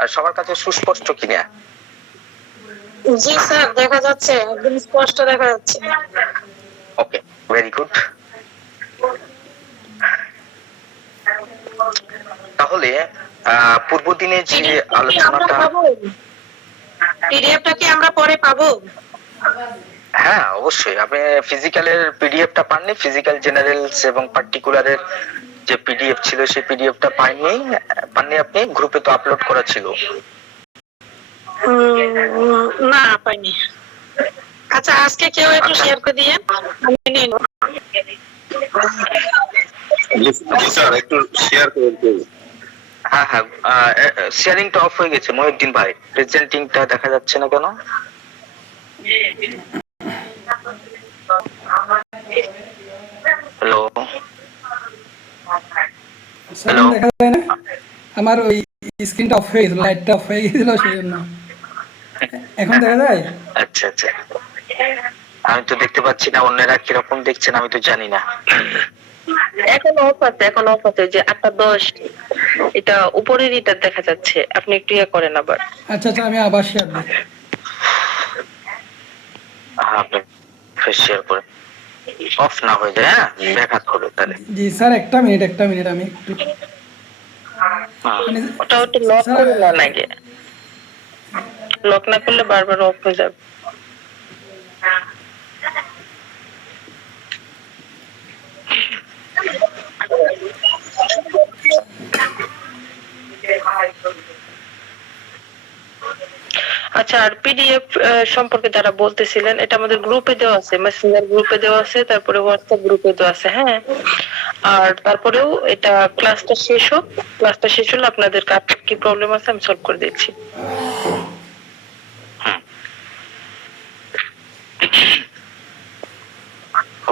আর সবার কাছে সুস্পষ্ট কিনা? জি স্যার, দেখা যাচ্ছে, একদম স্পষ্ট দেখা যাচ্ছে। ওকে, ভেরি গুড। তাহলে পূর্বদিনে যে আলোচনাটা, পিডিএফটা কি আমরা পরে পাবো? হ্যাঁ অবশ্যই। আপনি ফিজিক্যালের পিডিএফটা পাননি? ফিজিক্যাল জেনারেলস এবং পার্টিকুলারের যে পিডিএফ ছিল সেই পিডিএফটা পাননি আপনি? গ্রুপে তো আপলোড করা ছিল। না, পাইনি। আচ্ছা, আজকে কেউ একটু শেয়ার করে দিয়ে আমি নিয়ে নেব। জি স্যার, একটু শেয়ার করে দিন। হ্যাঁ হ্যাঁ, শেয়ারিংটা অফ হয়ে গেছে মহিউদ্দিন ভাই, প্রেজেন্টিংটা দেখা যাচ্ছে না কেন? হ্যালো হ্যালো, দেখা যায় না, আমার ওই স্ক্রিনটা অফ হয়ে গেছিল, লাইটটা অফ হয়ে গেছিল সেই জন্য। এখন দেখা যায়? আচ্ছা আচ্ছা, আমি তো দেখতে পাচ্ছি না, অন্যরা কিরকম দেখছেন আমি তো জানি না। এখন অফ আছে, এখন অফ আছে, যে 8:10 এটা উপরের এটা দেখা যাচ্ছে, আপনি একটু ইয়ে করেন আবার। আচ্ছা আচ্ছা, আমি আবার শেয়ার দিই। আপনি শেয়ার করে অফ না হয়ে যায়, হ্যাঁ ব্যাঘাত হবে তাহলে। জি স্যার, একটা মিনিট আমি একটু মানে ওটা একটু লক স্যার, করে না নাকি? লক না করলে বারবার অফ হয়ে যাবে। আচ্ছা, আর পিডিএফ সম্পর্কে যারা বলতেছিলেন, এটা আমাদের গ্রুপে দেওয়া আছে, মেসেঞ্জার গ্রুপে দেওয়া আছে, তারপরে হোয়াটসঅ্যাপ গ্রুপে দেওয়া আছে, হ্যাঁ। আর তারপরেও এটা ক্লাসটা শেষ হোক, ক্লাসটা শেষ হলে আপনাদের কার কি প্রবলেম আছে আমি সলভ করে দিচ্ছি।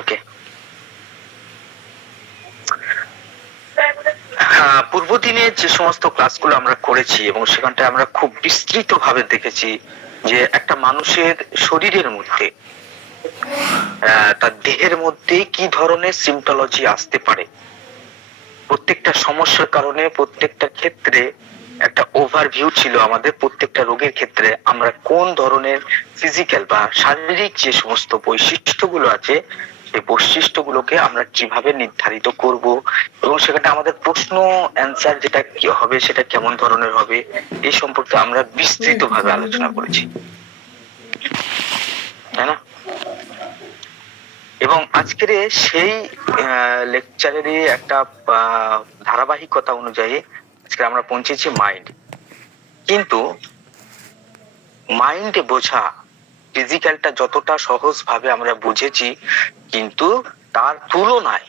ওকে, পূর্বদিনে যে সমস্ত ক্লাসগুলো আমরা করেছি এবং সেখানটায় আমরা খুব বিস্তৃত ভাবে দেখেছি যে একটা মানুষের শরীরের মধ্যে, তার দেহের মধ্যে কি ধরনের সিমটোলজি আসতে পারে, প্রত্যেকটা সমস্যার কারণে প্রত্যেকটা ক্ষেত্রে একটা ওভারভিউ ছিল আমাদের। প্রত্যেকটা রোগের ক্ষেত্রে আমরা কোন ধরনের ফিজিক্যাল বা শারীরিক যে সমস্ত বৈশিষ্ট্যগুলো আছে সেই বৈশিষ্ট্যগুলোকে আমরা কিভাবে নির্ধারিত করব এবং সেখানে আমাদের প্রশ্ন অ্যান্সার যেটা কি হবে সেটা কেমন ধরনের হবে, এই সম্পর্কে আমরা বিস্তৃতভাবে আলোচনা করেছি, তাই না? এবং আজকের সেই লেকচারেরই একটা ধারাবাহিকতা অনুযায়ী আজকে আমরা পৌঁছেছি মাইন্ড। কিন্তু মাইন্ডে বোঝা ফিজিক্যালটা যতটা সহজ ভাবে আমরা বুঝেছি, কিন্তু তার তুলনায়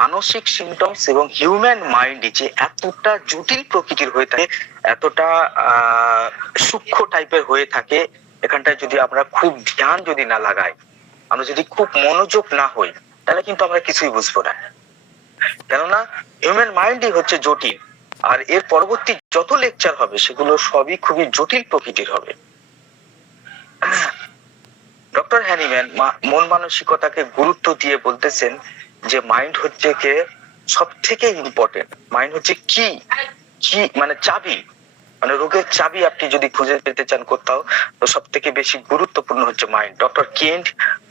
মানসিক সিমটমস এবং হিউম্যান মাইন্ড যে এতটা জটিল প্রকৃতির হয়ে থাকে, এতটা সূক্ষ্ম টাইপের হয়ে থাকে, এখানটায় যদি আমরা খুব ধ্যান যদি না লাগাই, আমরা যদি খুব মনোযোগ না হই, তাহলে কিন্তু আমরা কিছুই বুঝবো না। কেননা হিউম্যান মাইন্ডই হচ্ছে জটিল, আর এর পরবর্তী যত লেকচার হবে সেগুলো সবই খুবই জটিল প্রকৃতির হবে। ডক্টর হ্যানিম্যান মন মানসিকতাকে গুরুত্ব দিয়ে বলতেছেন যে মাইন্ড হচ্ছে কে সব থেকে ইম্পর্টেন্ট, মাইন্ড হচ্ছে কি মানে চাবি, মানে রোগের চাবি আপনি যদি খুঁজে পেতে চান কোথাও, তো সব থেকে বেশি গুরুত্বপূর্ণ হচ্ছে মাইন্ড। ডক্টর কেন্ট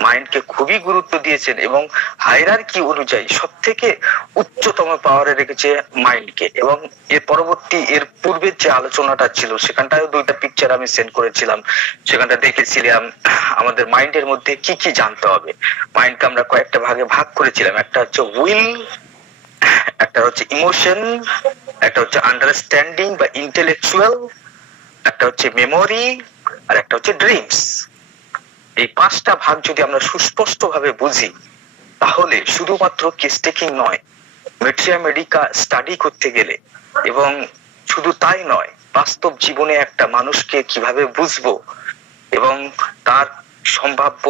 মাইন্ডকে খুবই গুরুত্ব দিয়েছেন এবং হায়ারার্কি অনুযায়ী সব থেকে উচ্চতম পাওয়ারে রেখেছে মাইন্ডকে। এবং এর পরবর্তী এর পূর্বের যে আলোচনাটা ছিল সেখানটায় দুইটা পিকচার আমি সেন্ড করেছিলাম, সেখানটা দেখেছিলাম আমাদের মাইন্ডের মধ্যে কি কি জানতে হবে। মাইন্ডকে আমরা কয়েকটা ভাগে ভাগ করেছিলাম, একটা হচ্ছে উইল, একটা হচ্ছে ইমোশন, একটা হচ্ছে আন্ডারস্ট্যান্ডিং বা ইন্টেলেকচুয়াল, একটা হচ্ছে মেমোরি, আর একটা হচ্ছে ড্রিমস। এই পাঁচটা ভাগ যদি আমরা সুস্পষ্ট ভাবে বুঝি, তাহলে শুধুমাত্র কেস টেকিং নয়, মেট্রিয়া মেডিকা স্টাডি করতে গেলে, এবং শুধু তাই নয়, বাস্তব জীবনে একটা মানুষকে কিভাবে বুঝবো এবং তার সম্ভাব্য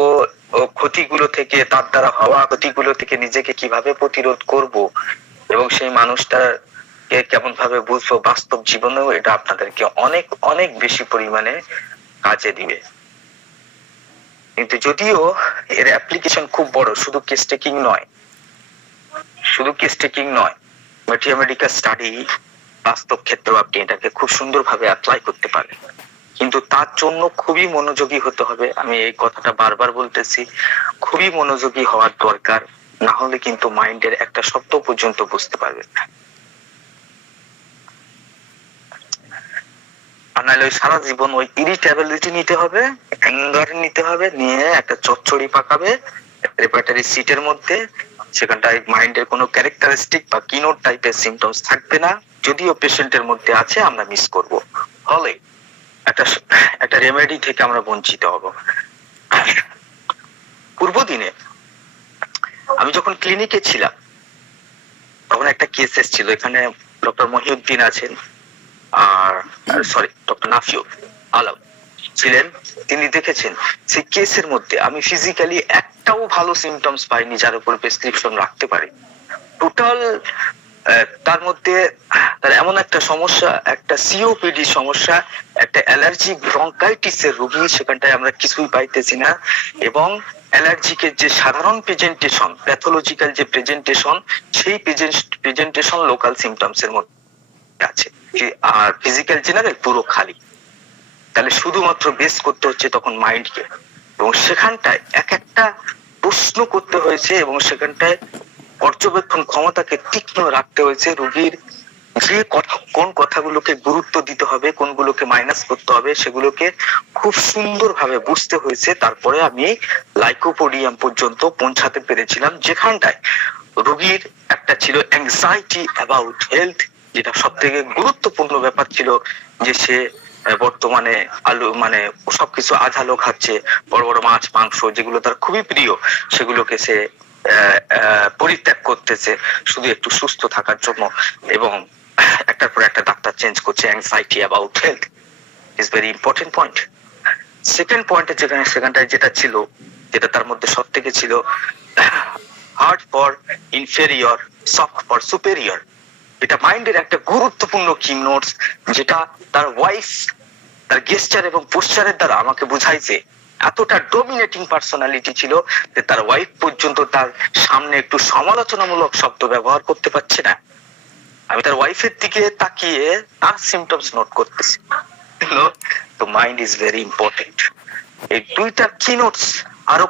ক্ষতিগুলো থেকে, তার দ্বারা হওয়া ক্ষতিগুলো থেকে নিজেকে কিভাবে প্রতিরোধ করব এবং সেই মানুষটার কেমন ভাবে বুঝবো বাস্তব জীবনেও, এটা আপনাদেরকে অনেক অনেক বেশি পরিমাণে কাজে দিবে। কিন্তু যদিও এর অ্যাপ্লিকেশন খুব বড়, শুধু কেস টেকিং নয়, শুধু কেস টেকিং নয়, মেট্রিয়া মেডিকা স্টাডি বাস্তব ক্ষেত্রেও আপনি এটাকে খুব সুন্দরভাবে অ্যাপ্লাই করতে পারেন, কিন্তু তার জন্য খুবই মনোযোগী হতে হবে। আমি এই কথাটা বারবার বলতেছি, খুবই মনোযোগী হওয়ার দরকার, না হলে কিন্তু মাইন্ডের একটা শব্দ পর্যন্ত বুঝতে পারবেন না। আর নাহলে ওই সারা জীবন ওই ইরিটেবিলিটি নিতে হবে, অ্যাঙ্গার নিতে হবে, নিয়ে একটা চচ্চড়ি পাকাবে রেপার্টারি সিটের মধ্যে, সেখানটায় মাইন্ডের কোনো ক্যারেক্টারিস্টিক বা কিনোট টাইপের সিমটমস থাকবে না, যদিও পেশেন্টের মধ্যে আছে, আমরা মিস করব, ফলে একটা রেমেডি থেকে আমরা বঞ্চিত হব। পূর্ব দিনে আমি যখন ক্লিনিকে ছিলাম তখন একটা কেস এসেছিল, এখানে ডক্টর মহিউদ্দিন আছেন আর সরি ডক্টর নাফিউ আলম ছিলেন, তিনি দেখেছেন সেই কেসের মধ্যে আমি ফিজিক্যালি একটাও ভালো সিমটমস পাইনি যার উপর প্রেসক্রিপশন রাখতে পারি। টোটাল তার মধ্যে তার এমন একটা সমস্যা, একটা সিওপিডি সমস্যা, একটা অ্যালার্জি ব্রঙ্কাইটিসের রোগী, সেখানটায় আমরা কিছুই পাইতেছি না, এবং অ্যালার্জিকের যে সাধারণ প্রেজেন্টেশন, প্যাথোলজিক্যাল যে প্রেজেন্টেশন, সেই প্রেজেন্টেশন লোকাল সিমটমস এর মধ্যে আছে, আর ফিজিক্যাল জেনারেল পুরো খালি। তাহলে শুধুমাত্র বেস করতে হচ্ছে তখন মাইন্ডকে, এবং সেখানটায় এক একটা প্রশ্ন করতে হয়েছে, এবং সেখানটায় পর্যবেক্ষণ ক্ষমতাকে তীক্ষ্ণ রাখতে হয়েছে। রোগীর যে কথা, কোন কথাগুলোকে গুরুত্ব দিতে হবে, কোনগুলোকে মাইনাস করতে হবে, সেগুলোকে খুব সুন্দরভাবে বুঝতে হয়েছে। তারপরে আমি লাইকোপোডিয়াম পর্যন্ত পৌঁছাতে পেরেছিলাম, যেখানটায় রোগীর একটা ছিল অ্যাংজাইটি অ্যাবাউট হেলথ, যেটা সব থেকে গুরুত্বপূর্ণ ব্যাপার ছিল, যে সে বর্তমানে আলু মানে সবকিছু আঝালো খাচ্ছে, বড় বড় মাছ মাংস যেগুলো তার খুবই প্রিয়, সেগুলোকে সে পরিত্যাগ করতেছে শুধু একটু সুস্থ থাকার জন্য, এবং একটার পর একটা ডাক্তার চেঞ্জ করছে। Anxiety about health is very important point. Second পয়েন্টে সেখানটায় যেটা ছিল, যেটা তার মধ্যে সব থেকে ছিল, hard for inferior, soft for superior, এটা মাইন্ডের একটা গুরুত্বপূর্ণ কি নোটস, যেটা তার ওয়াইফ তার গেস্টার এবং পোস্টারের দ্বারা আমাকে বুঝাইছে। এতটা ডমিনেটিং পার্সোনালিটি ছিল যে তার ওয়াইফ পর্যন্ত তার সামনে একটু সমালোচনামূলক শব্দ ব্যবহার করতে পারছে না। আমি তার ওয়াইফের দিকে তাকিয়ে তার সিমটমস নোট করতেছি। তো মাইন্ড ইজ ভেরি ইম্পর্টেন্ট। এই দুইটা কি নোটস, আরো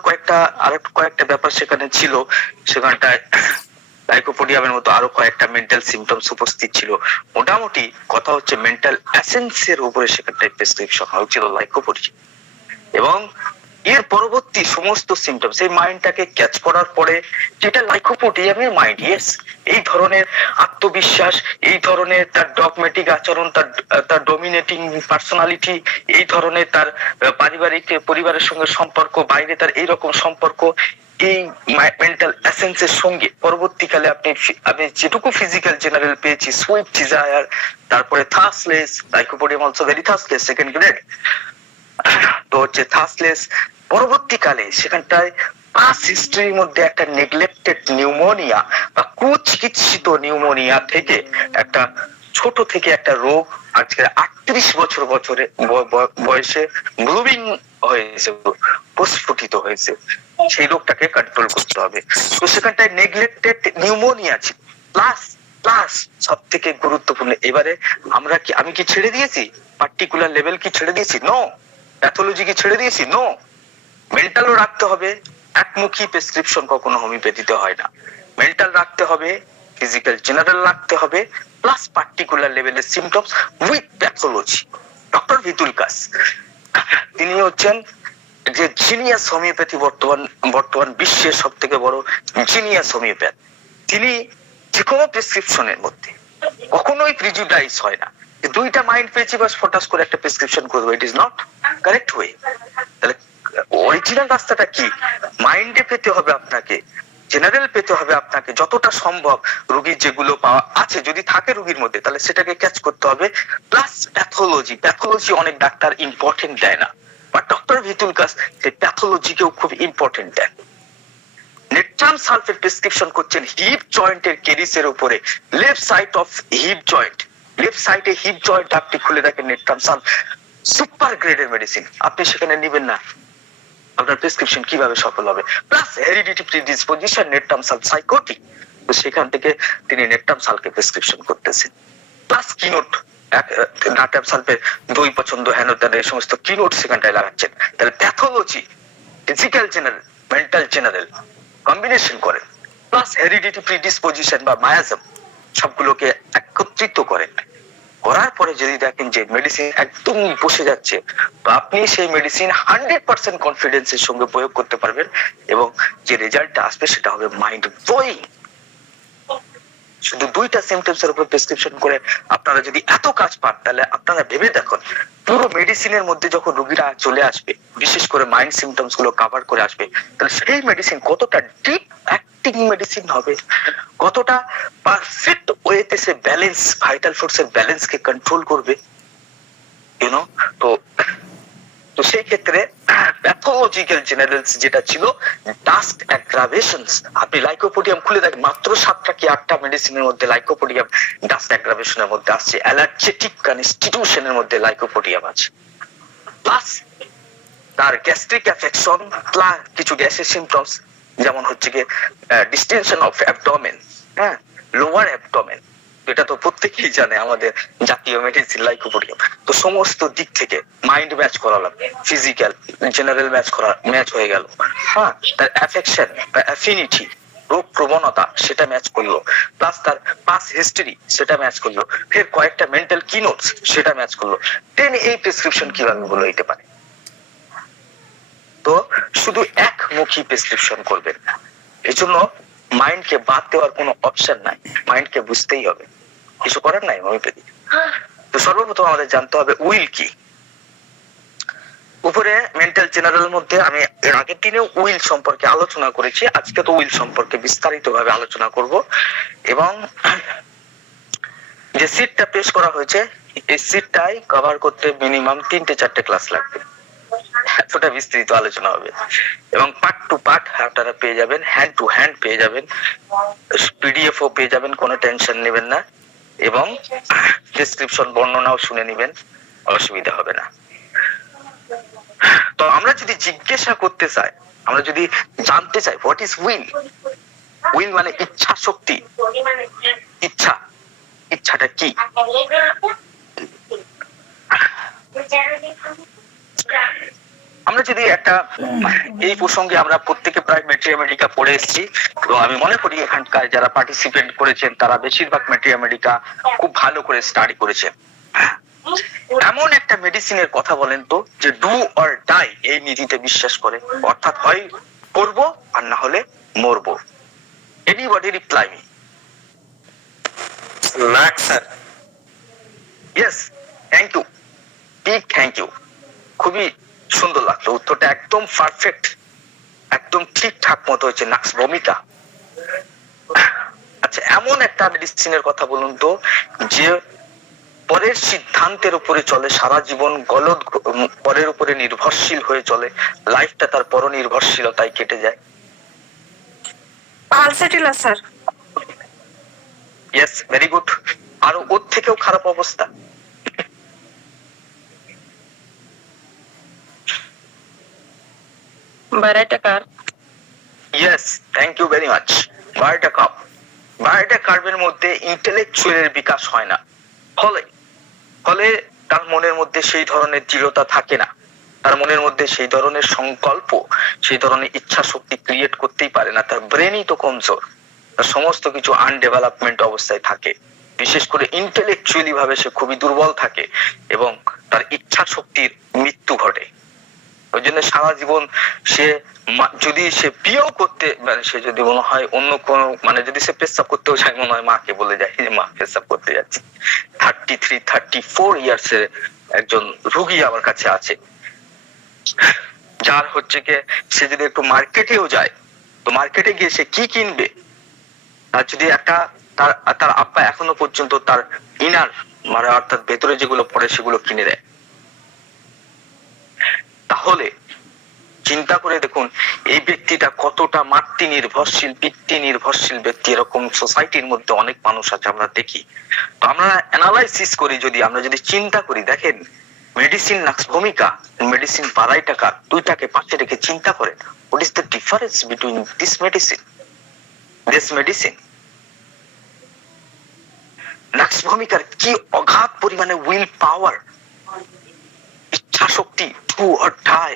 কয়েকটা ব্যাপার সেখানে ছিল, সেখানটায় লাইকোপোডিয়ামের মতো আরো কয়েকটা মেন্টাল সিমটমস উপস্থিত ছিল। মোটামুটি কথা হচ্ছে মেন্টাল অ্যাসেন্সের উপরে সেখানটায় প্রেসক্রিপশন হয়েছিল লাইকোপোডিয়াম, এবং এর পরবর্তী সমস্ত সিমটমস এই মাইন্ডটাকে ক্যাচ করার পরে, যেটা লাইকোপোডিয়ামের মাইন্ড, ইয়েস, এই ধরনের আত্মবিশ্বাস, এই ধরনের তার ডগমেটিক আচরণ, তার ডমিনেটিং পার্সোনালিটি, এই ধরনের তার পরিবারের সঙ্গে সম্পর্ক, বাইরে তার এইরকম সম্পর্ক, এই মেন্টাল এসেন্সের সঙ্গে পরবর্তীকালে আমি যেটুকু ফিজিক্যাল জেনারেল পেয়েছি, সুইট ডিজায়ার, তারপরে thirstless, lycopodium also very thirstless, second grade, তো হচ্ছে থার্স্টলেস। পরবর্তীকালে সেখানটায় পাস্ট হিস্ট্রির মধ্যে একটা নেগলেক্টেড নিউমোনিয়া বা কুচিকিৎসিত নিউমোনিয়া থেকে একটা ছোট থেকে একটা রোগ আজকে 38 বছরে বয়সে ব্লুমিং হয়েছে, প্রস্ফুটিত হয়েছে, সেই রোগটাকে কন্ট্রোল করতে হবে। তো সেখানটায় নেগলেক্টেড নিউমোনিয়া ছিল, প্লাস সব থেকে গুরুত্বপূর্ণ, এবারে আমি কি ছেড়ে দিয়েছি পার্টিকুলার লেভেল, কি ছেড়ে দিয়েছি? নো। প্যাথোলজি কি ছেড়ে দিয়েছি? নো। মেন্টালও রাখতে হবে। একমুখী প্রেসক্রিপশন কখনো হোমিওপ্যাথিতে হয় না, মেন্টাল রাখতে হবে, ফিজিক্যাল জেনারেল রাখতে হবে, প্লাস পার্টিকুলার লেভেলের সিমটমস উইথ প্যাথোলজি। ডক্টর ভিতুল কাস, তিনি হচ্ছেন যে জিনিয়াস হোমিওপ্যাথি, বর্তমান বিশ্বের সব থেকে বড় জিনিয়াস হোমিওপ্যাথ। তিনি যে কোনো প্রেসক্রিপশনের মধ্যে কখনোই প্রিজুডাইস হয় না, দুইটা মাইন্ড পেয়েছি বাস ফোকাস করে একটা প্রেসক্রিপশন করবো, it is not correct way. তাহলে অরিজিনাল রাস্তাটা কি? মাইন্ডে পেতে হবে আপনাকে, জেনারেল পেতে হবে আপনাকে, যতটা সম্ভব রোগীর যেগুলো পাওয়া আছে যদি থাকে রোগীর মধ্যে, তাহলে সেটাকে ক্যাচ করতে হবে, প্লাস প্যাথোলজি অনেক ডাক্তার ইম্পর্টেন্ট দেয় না, বাট ডক্টর ভিতুল কাস সেই প্যাথোলজিকেও খুব ইম্পর্টেন্ট দেন। নেট্রাম সালফেট প্রেসক্রিপশন করছেন হিপ জয়েন্টের কেরিসের উপরে, left side of hip joint, left সাইডে হিপ জয়েন্ট আপনি খুলে দেখেন, নেট্রাম সালফ সুপার গ্রেডের মেডিসিন, আপনি সেখানে নেবেন না, আপনার প্রেসক্রিপশন কিভাবে সফল হবে? Plus heredity predisposition, natrum sulph psychotic, তো সেখান থেকে তিনি নেট্রাম সালকে প্রেসক্রিপশন করতেছেন। প্লাস কিনোট, নাট্যাম সালফের দই পছন্দ হেন তেন এই সমস্ত কিনোট সেখানটায় লাগাচ্ছেন, তাহলে pathology, physical general, mental general combination করেন, প্লাস হেরিডিটি প্রিডিসপোজিশন বা মায়াজম সবগুলোকে একত্রিত করেন, করার পরে যদি দেখেন যে মেডিসিন একদম বসে যাচ্ছে, তো আপনি সেই মেডিসিন 100% কনফিডেন্সের সঙ্গে প্রয়োগ করতে পারবেন এবং যে রেজাল্টটা আসবে সেটা হবে মাইন্ড ব্লোয়িং। শুধু 2টা সিমটমস এর উপর প্রেসক্রিপশন করে আপনারা যদি এত কাজ পান, তাহলে আপনারা ভেবে দেখুন পুরো মেডিসিনের মধ্যে যখন রোগীরা চলে আসবে, বিশেষ করে মাইন্ড সিমটমস গুলো কভার করে আসবে, তাহলে সেই মেডিসিন কতটা ডিপ অ্যাক্টিং মেডিসিন হবে, কতটা পারফেক্ট ওয়েতে সে ব্যালেন্স, ভাইটাল ফোর্সের ব্যালেন্স কে কন্ট্রোল করবে, ইউনো। তো সেই ক্ষেত্রে প্যাথোলজিক্যাল জেনারেলস যেটা ছিল ডাস্ট অ্যাগ্রাভেশনস, আপনি লাইকোপোডিয়াম খুলে দেখেন মাত্র 7টা কি 8টা মেডিসিনের মধ্যে লাইকোপোডিয়াম ডাস্ট অ্যাগ্রাভেশনের মধ্যে আসছে, অ্যালার্জেটিক কনস্টিটিউশনের মধ্যে লাইকোপোডিয়াম আছে, প্লাস তার গ্যাস্ট্রিক অ্যাফেকশন, প্লাস কিছু গ্যাসের সিমটমস যেমন হচ্ছে কি ডিস্টেনশন অফ অ্যাবডোমেন, হ্যাঁ, লোয়ার অ্যাবডোমেন, এটা তো প্রত্যেকেই জানে আমাদের জাতীয় মেডিসিন লাইকোপোডিয়াম। তো সমস্ত দিক থেকে মাইন্ড ম্যাচ করালাম, ফিজিক্যাল জেনারেল ম্যাচ হয়ে গেল, হ্যাঁ, তার অ্যাফেকশন বা অ্যাফিনিটি, রোগ প্রবণতা সেটা ম্যাচ করলো, প্লাস তার পাস হিস্টরি সেটা ম্যাচ করলো, ফের কয়েকটা মেন্টাল কিনোটস সেটা ম্যাচ করলো, দেন এই প্রেসক্রিপশন কিভাবে বলে দিতে পারে। তো শুধু একমুখী প্রেসক্রিপশন করবেন না, এই জন্য মাইন্ডকে বাদ দেওয়ার কোনো অপশন নাই, মাইন্ডকে বুঝতেই হবে, কিছু করার নাই হোমিওপ্যাথি। তো সর্বপ্রথম আমাদের জানতে হবে উইল কি। উপরে মেন্টাল জেনারেল মধ্যে আমি এর আগের দিনেও উইল সম্পর্কে আলোচনা করেছি, আজকে তো উইল সম্পর্কে বিস্তারিত ভাবে আলোচনা করব, এবং যে সিটটা পেশ করা হয়েছে এই সিটটাই কভার করতে মিনিমাম 3-4টে ক্লাস লাগবে, এতটা বিস্তৃত আলোচনা হবে, এবং পার্ট টু পার্ট আপনারা পেয়ে যাবেন, হ্যান্ড টু হ্যান্ড পেয়ে যাবেন, পিডিএফও পেয়ে যাবেন, কোনো টেনশন নেবেন না, এবং ডেসক্রিপশন বর্ণনাও শুনে নেবেন, অসুবিধা হবে না। তো আমরা যদি জিজ্ঞাসা করতে চাই, আমরা যদি জানতে চাই হোয়াট ইজ উইল, উইল মানে ইচ্ছা শক্তি, ইচ্ছা, ইচ্ছাটা কি? আমরা যদি একটা, এই প্রসঙ্গে আমরা প্রত্যেকে প্রায় মেট্রিয়ামেডিকা পড়ে এসেছি, তো আমি মনে করি এখানকার যারা পার্টিসিপেট করেছেন তারা বেশিরভাগ মেট্রিয়ামেডিকা খুব ভালো করে স্টাডি করেছেন। এমন একটা মেডিসিনের কথা বলেন তো যে ডু অর ডাই এই নীতিতে বিশ্বাস করে, অর্থাৎ হয় করবো আর না হলে মরবো। Anybody reply me? Luck sir. Yes, thank you, big thank you, খুবই সুন্দর লাগলো উত্তরটা, একদম পারফেক্ট, একদম ঠিকঠাক মতো হয়েছে, নাক্স ভূমিকা। আচ্ছা, এমন একটা মেডিসিনের কথা বলুন তো যে পরের সিদ্ধান্তের উপরে চলে, সারা জীবন গলদ পরের উপরে নির্ভরশীল হয়ে চলে, লাইফটা তার পর নির্ভরশীলতায় কেটে যায়। Pulsatilla sir. Yes, very good. আর ওর থেকেও খারাপ অবস্থা? Baryta carb? Yes, thank you very much. Baryta carb, baryta কার্বের মধ্যে ইন্টেলেকচুয়ালের বিকাশ হয় না, ফলে ফলে তার মনের মধ্যে সেই ধরনের দৃঢ়তা থাকে না, তার মনের মধ্যে সেই ধরনের সংকল্প, সেই ধরনের ইচ্ছা শক্তি ক্রিয়েট করতেই পারে না, তার ব্রেনই তো কমজোর, তার সমস্ত কিছু আনডেভেলপমেন্ট অবস্থায় থাকে, বিশেষ করে ইন্টেলেকচুয়ালি ভাবে সে খুবই দুর্বল থাকে এবং তার ইচ্ছা শক্তির মৃত্যু ঘটে। ওই জন্য সারা জীবন সে যদি সে বিয়েও করতে, মানে সে যদি মনে হয় অন্য কোনো, মানে যদি সে পেশাব করতেও চায়, মনে হয় মাকে বলে যায় যে মা পেশাব করতে যাচ্ছি। 33-34 ইয়ার্সের একজন রোগী আমার কাছে আছে, যার হচ্ছে কি সে যদি একটু মার্কেটেও যায়, তো মার্কেটে গিয়ে সে কি কিনবে, আর যদি একটা তার আব্বা এখনো পর্যন্ত তার ইনার, মানে অর্থাৎ ভেতরে যেগুলো পড়ে সেগুলো কিনে দেয়, তাহলে চিন্তা করে দেখুন এই ব্যক্তিটা কতটা মাতৃ নির্ভরশীল, পিতৃ নির্ভরশীল ব্যক্তি। এরকম সোসাইটির মধ্যে অনেক মানুষ আছে, আমরা দেখি। তো আমরা অ্যানালাইসিস করি, আমরা যদি চিন্তা করি, দেখেন মেডিসিন নাক্স ভূমিকা, মেডিসিন বাড়াইটা কার, দুইটাকে পাশে রেখে চিন্তা করেন what is the difference between this medicine. নাক্স ভূমিকার কি অগাধ পরিমাণে উইল পাওয়ার, ইচ্ছা শক্তি, টু অর ডাই।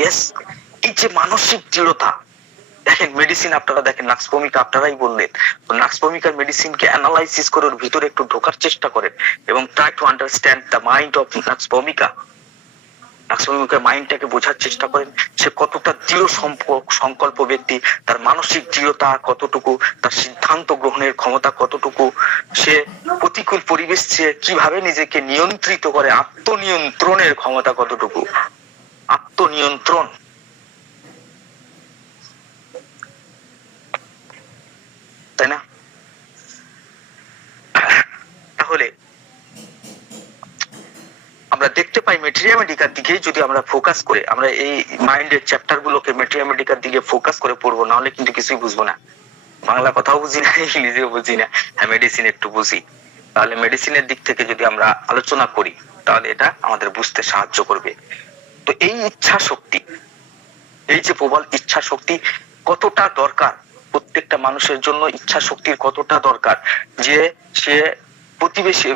ইয়েস, এই যে মানসিক দৃঢ়তা, দেখেন মেডিসিন আপনারা দেখেন, নাক্স ভূমিকা আপনারাই বললেন, তো নাক্স ভূমিকার মেডিসিনকে অ্যানালাইসিস করে ওর ভিতরে একটু ঢোকার চেষ্টা করেন এবং try to understand the mind of নাক্স ভূমিকা। নাক্স ভূমিকার মাইন্ডটাকে বোঝার চেষ্টা করেন, সে কতটা দৃঢ় সংকল্প ব্যক্তি, তার মানসিক দৃঢ়তা কতটুকু, তার সিদ্ধান্ত গ্রহণের ক্ষমতা কতটুকু, সে প্রতিকূল পরিবেশে কিভাবে নিজেকে নিয়ন্ত্রিত করে, আত্মনিয়ন্ত্রণের ক্ষমতা কতটুকু, আত্মনিয়ন্ত্রণ। তাই না? তাহলে আমরা দেখতে পাই ম্যাটেরিয়ামেটিকার দিকে যদি আমরা ফোকাস করে, আমরা এই মাইন্ডের চ্যাপ্টার গুলোকে ম্যাটেরিয়ামেটিকার দিকে ফোকাস করে পড়বো, নাহলে কিন্তু কিছুই বুঝবো না। বাংলা কথাও বুঝি না, ইংরেজিও বুঝি না, হ্যাঁ মেডিসিন একটু বুঝি। তাহলে মেডিসিনের দিক থেকে যদি আমরা আলোচনা করি তাহলে এটা আমাদের বুঝতে সাহায্য করবে। তো এই ইচ্ছা শক্তি, এই যে প্রবল ইচ্ছা শক্তি কতটা দরকার প্রত্যেকটা মানুষের জন্য, ইচ্ছা শক্তির কতটা দরকার, যে সে প্রতিবেশী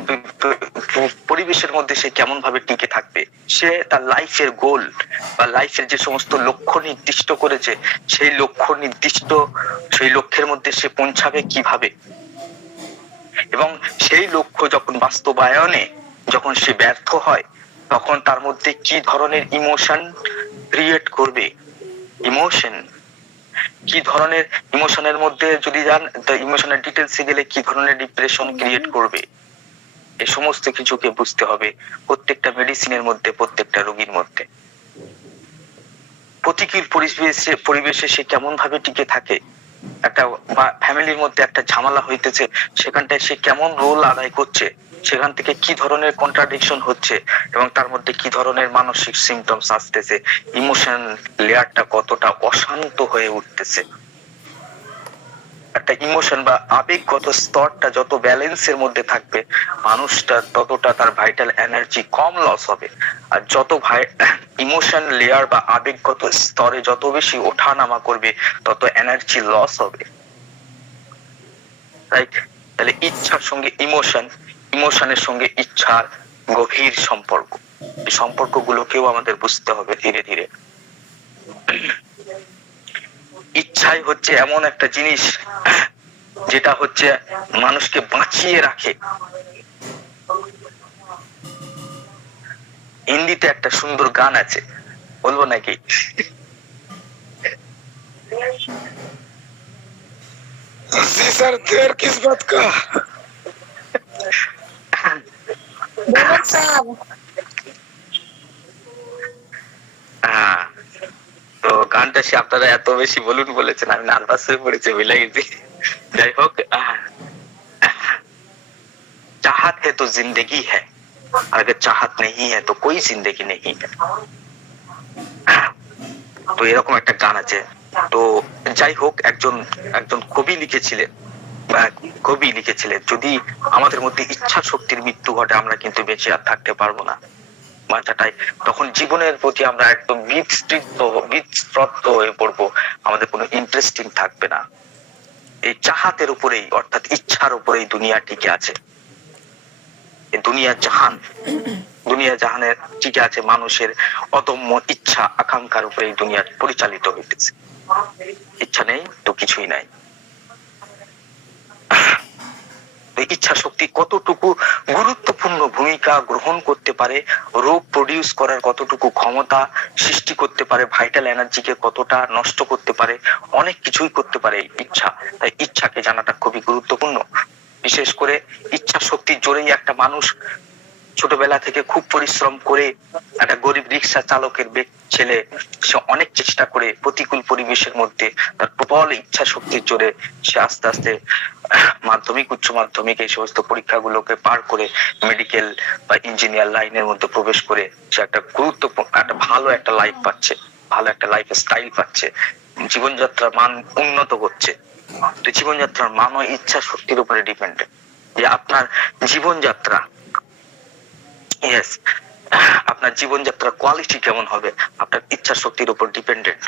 পরিবেশের মধ্যে সে কেমন ভাবে টিকে থাকবে, সে তার লাইফের গোল বা লাইফের যে সমস্ত লক্ষ্য নির্দিষ্ট করেছে সেই লক্ষ্য নির্দিষ্ট, সেই লক্ষ্যের মধ্যে সে পৌঁছাবে কিভাবে, এবং সেই লক্ষ্য যখন বাস্তবায়নে যখন সে ব্যর্থ হয় তখন তার মধ্যে কি ধরনের ইমোশন ক্রিয়েট করবে, ইমোশন কি ধরনের, ইমোশনের মধ্যে যদি যান ইমোশনের ডিটেলসে গেলে কি ধরনের ডিপ্রেশন ক্রিয়েট করবে, এই সমস্ত কিছুকে বুঝতে হবে প্রত্যেকটা মেডিসিনের মধ্যে, প্রত্যেকটা রোগীর মধ্যে। প্রতিকূল পরিবেশে সে কেমন ভাবে টিকে থাকে, একটা ফ্যামিলির মধ্যে একটা ঝামেলা হইতেছে সেখানটায় সে কেমন রোল আদায় করছে, সেখান থেকে কি ধরনের কন্ট্রাডিকশন হচ্ছে এবং তার মধ্যে কি ধরনের মানসিক সিমটমস আসতেছে, ইমোশন লেয়ারটা কতটা অশান্ত হয়ে উঠতেছে। একটা ইমোশন বা আবেগগত স্তরটা যত ব্যালেন্সের মধ্যে থাকবে মানুষটা ততটা তার ভাইটাল এনার্জি কম লস হবে, আর যত ইমোশন লেয়ার বা আবেগগত স্তরে যত বেশি ওঠানামা করবে তত এনার্জি লস হবে। রাইট? তাহলে ইচ্ছার সঙ্গে ইমোশন, ইমোশনের সঙ্গে ইচ্ছার গভীর সম্পর্ক, এই সম্পর্কগুলোকেও আমাদের বুঝতে হবে ধীরে ধীরে। ইচ্ছাই হচ্ছে এমন একটা জিনিস যেটা হচ্ছে মানুষকে বাঁচিয়ে রাখে। হিন্দিতে একটা সুন্দর গান আছে, বলবো নাকি? जी सर, देर किस बात का? বলুন স্যার। হ্যাঁ, তো গানটা সে আপনারা এত বেশি বলুন বলেছেন, আমি নার্ভাস হয়ে পড়েছি, ভুলে গেছি। যাই হোক, चाहत है तो जिंदगी है, अगर चाहत नहीं है तो कोई जिंदगी नहीं है। তো এরকম একটা গান আছে। তো যাই হোক, একজন কবি লিখেছিলেন, যদি আমাদের মধ্যে ইচ্ছা শক্তির মৃত্যু ঘটে আমরা কিন্তু বেঁচে আর থাকতে পারবো না মাথাটাই, তখন জীবনের প্রতি আমরা একদম বিস্তৃত হয়ে পড়বো, আমাদের কোনো ইন্টারেস্টিং থাকবে না। এই চাহাতের উপরেই, অর্থাৎ ইচ্ছার উপরেই দুনিয়া টিকে আছে। এই দুনিয়া জাহানের টিকে আছে মানুষের অদম্য ইচ্ছা আকাঙ্ক্ষার উপরে এই দুনিয়া পরিচালিত হইতেছে। ইচ্ছা নেই তো কিছুই নাই। ইচ্ছা শক্তি কতটুকু গুরুত্বপূর্ণ ভূমিকা গ্রহণ করতে পারে, রোগ প্রডিউস করার কতটুকু ক্ষমতা সৃষ্টি করতে পারে, ভাইটাল এনার্জিকে কতটা নষ্ট করতে পারে, অনেক কিছুই করতে পারে ইচ্ছা। তাই ইচ্ছাকে জানাটা খুবই গুরুত্বপূর্ণ। বিশেষ করে ইচ্ছা শক্তির জোরেই একটা মানুষ ছোটবেলা থেকে খুব পরিশ্রম করে, একটা গরিব রিক্সা চালকের ছেলে, সে অনেক চেষ্টা করে প্রতিকূল পরিবেশের মধ্যে তার প্রবল ইচ্ছা শক্তির জোরে সে আস্তে আস্তে মাধ্যমিক, উচ্চ মাধ্যমিক এই সমস্ত পরীক্ষাগুলোকে পার করে মেডিকেল বা ইঞ্জিনিয়ার লাইনের মধ্যে প্রবেশ করে সে একটা গুরুত্বপূর্ণ, একটা ভালো একটা লাইফ পাচ্ছে, ভালো একটা লাইফ স্টাইল পাচ্ছে, জীবনযাত্রার মান উন্নত করছে। তো জীবনযাত্রার মান ও ইচ্ছা শক্তির উপরে ডিপেন্ডেন্ট, যে আপনার জীবনযাত্রা, ইয়েস, আপনার জীবনযাত্রার কোয়ালিটি কেমন হবে আপনার ইচ্ছা শক্তির উপর ডিপেন্ডেন্ট।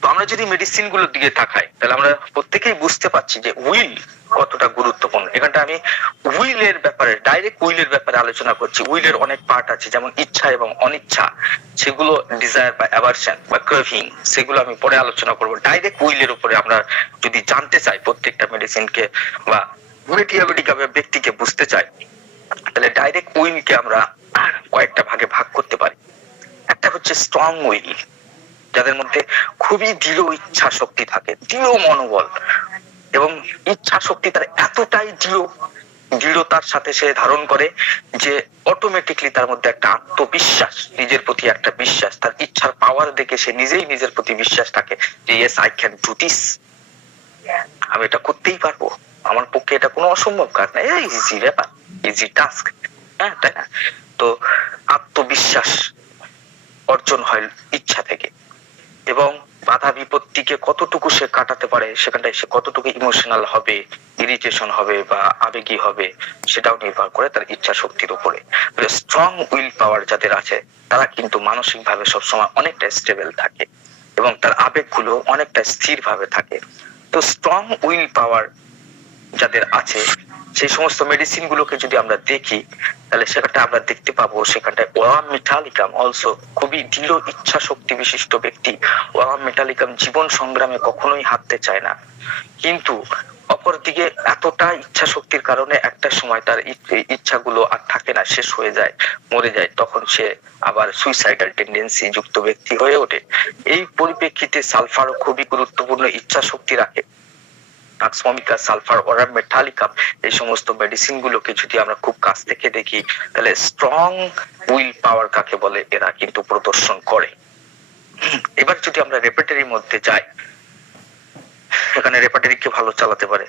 তো আমরা আমরা যদি মেডিসিন গুলোর দিকে তাকাই তাহলে আমরা প্রত্যেকেই বুঝতে পারছি যে উইল কতটা গুরুত্বপূর্ণ। এখানটা আমি উইলের ব্যাপারে, ডাইরেক্ট উইলের ব্যাপারে আলোচনা করছি। উইলের অনেক পার্ট আছে, যেমন ইচ্ছা এবং অনিচ্ছা, সেগুলো ডিজায়ার বা অ্যাভারশন বা ক্রেভিং, সেগুলো আমি পরে আলোচনা করব। ডাইরেক্ট উইলের উপরে আমরা যদি জানতে চাই, প্রত্যেকটা মেডিসিনকে বা ব্যক্তিকে বুঝতে চাই, তাহলে ডাইরেক্ট উইলকে আমরা কয়েকটা ভাগে ভাগ করতে পারি। একটা হচ্ছে স্ট্রং উইল, যাদের মধ্যে খুবই দৃঢ় ইচ্ছা শক্তি থাকে, দৃঢ় মনোবল, এবং ইচ্ছা শক্তি তার এতটাই দৃঢ়তার সাথে সে ধারণ করে যে অটোমেটিকলি তার মধ্যে একটা আত্মবিশ্বাস, নিজের প্রতি একটা বিশ্বাস, তার ইচ্ছার পাওয়ার দেখে সে নিজেই নিজের প্রতি বিশ্বাস থাকে যে yes I can do this, আমি এটা করতেই পারবো, আমার পক্ষে এটা কোনো অসম্ভব কাজ না, ইজি ব্যাপার, ইজি টাস্ক। হ্যাঁ, তাই না? তো আত্মবিশ্বাস অর্জন হয় ইচ্ছা থেকে, এবং বাধা বিপত্তিকে কতটুকু সে কাটাতে পারে, সেখানটায় সে কতটুকু ইমোশনাল হবে, ইরিটেশন হবে বা আবেগী হবে, সেটাও নির্ভর করে তার ইচ্ছা শক্তির উপরে। স্ট্রং উইল পাওয়ার যাদের আছে তারা কিন্তু মানসিক ভাবে সবসময় অনেকটা স্টেবল থাকে এবং তার আবেগগুলো অনেকটা স্থির ভাবে থাকে। তো স্ট্রং উইল পাওয়ার যাদের আছে, সেই সমস্ত মেডিসিন গুলোকে যদি আমরা দেখি তাহলে সেখানটা আমরা দেখতে পাবো, সেখানটায় ওরাম মেটালিকাম অলসো খুবই দৃঢ় ইচ্ছা শক্তি বিশিষ্ট ব্যক্তি। ওরাম মেটালিকাম জীবন সংগ্রামে কখনোই হারতে চায় না, কিন্তু অপরদিকে এতটা ইচ্ছা শক্তির কারণে একটা সময় তার ইচ্ছাগুলো আর থাকে না, শেষ হয়ে যায়, মরে যায়, তখন সে আবার সুইসাইডাল টেন্ডেন্সি যুক্ত ব্যক্তি হয়ে ওঠে। এই পরিপ্রেক্ষিতে সালফারও খুবই গুরুত্বপূর্ণ ইচ্ছা শক্তি রাখে। নাক্সভমিকা, সালফার, ওরাম মেটালিকাম, এই সমস্ত মেডিসিন গুলোকে যদি আমরা খুব কাছ থেকে দেখি তাহলে স্ট্রং উইল পাওয়ার কাকে বলে এরা কিন্তু প্রদর্শন করে। এবার যদি আমরা রেপার্টরির মধ্যে যাই, এখানে রেপার্টরি কে ভালো চালাতে পারে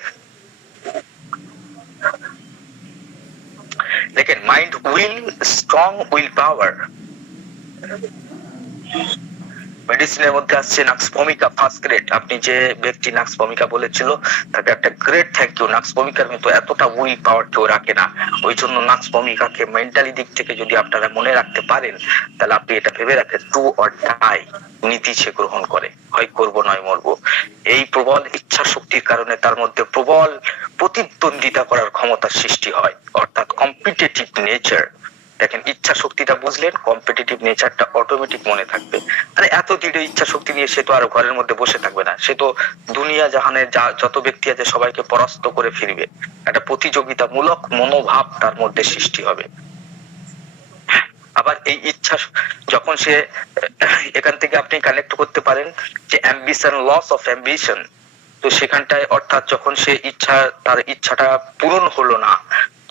দেখেন, মাইন্ড উইল, স্ট্রং উইল পাওয়ার। মেডিসিনের মধ্যে আসছে নাক্সভমিকা ফার্স্ট গ্রেড। আপনি যে ব্যক্তি নাক্সভমিকা বলেছিল তাকে একটা গ্রেট থ্যাংক ইউ। নাক্সভমিকার মতো এতটা উইল পাওয়ার কেউ রাখে না, ওই জন্য নাক্সভমিকাকে মেন্টালি দিক থেকে যদি আপনারা মনে রাখতে পারেন তাহলে আপনি এটা ভেবে রাখেন, টু অর ডাই নীতি সে গ্রহণ করে, হয় করবো নয় মরবো। এই প্রবল ইচ্ছা শক্তির কারণে তার মধ্যে প্রবল প্রতিদ্বন্দ্বিতা করার ক্ষমতার সৃষ্টি হয়, অর্থাৎ কম্পিটিটিভ নেচার। দেখেন, ইচ্ছা শক্তিটা বুঝলেন, কম্পিটিটিভ নেচারটা অটোমেটিক মনে থাকবে। আরে এত দৃঢ় ইচ্ছা শক্তি নিয়ে সে তো আর ঘরের মধ্যে বসে থাকবে না, সে তো দুনিয়া জাহানের যত ব্যক্তি আছে সবাইকে পরাস্ত করে ফিরবে। একটা প্রতিযোগিতামূলক মনোভাব তার মধ্যে সৃষ্টি হবে। আবার এই ইচ্ছা যখন সে, এখান থেকে আপনি কানেক্ট করতে পারেন যে অ্যাম্বিশন, লস অফ অ্যাম্বিশন। তো সেখানটায় অর্থাৎ যখন সে তার ইচ্ছাটা পূরণ হলো না,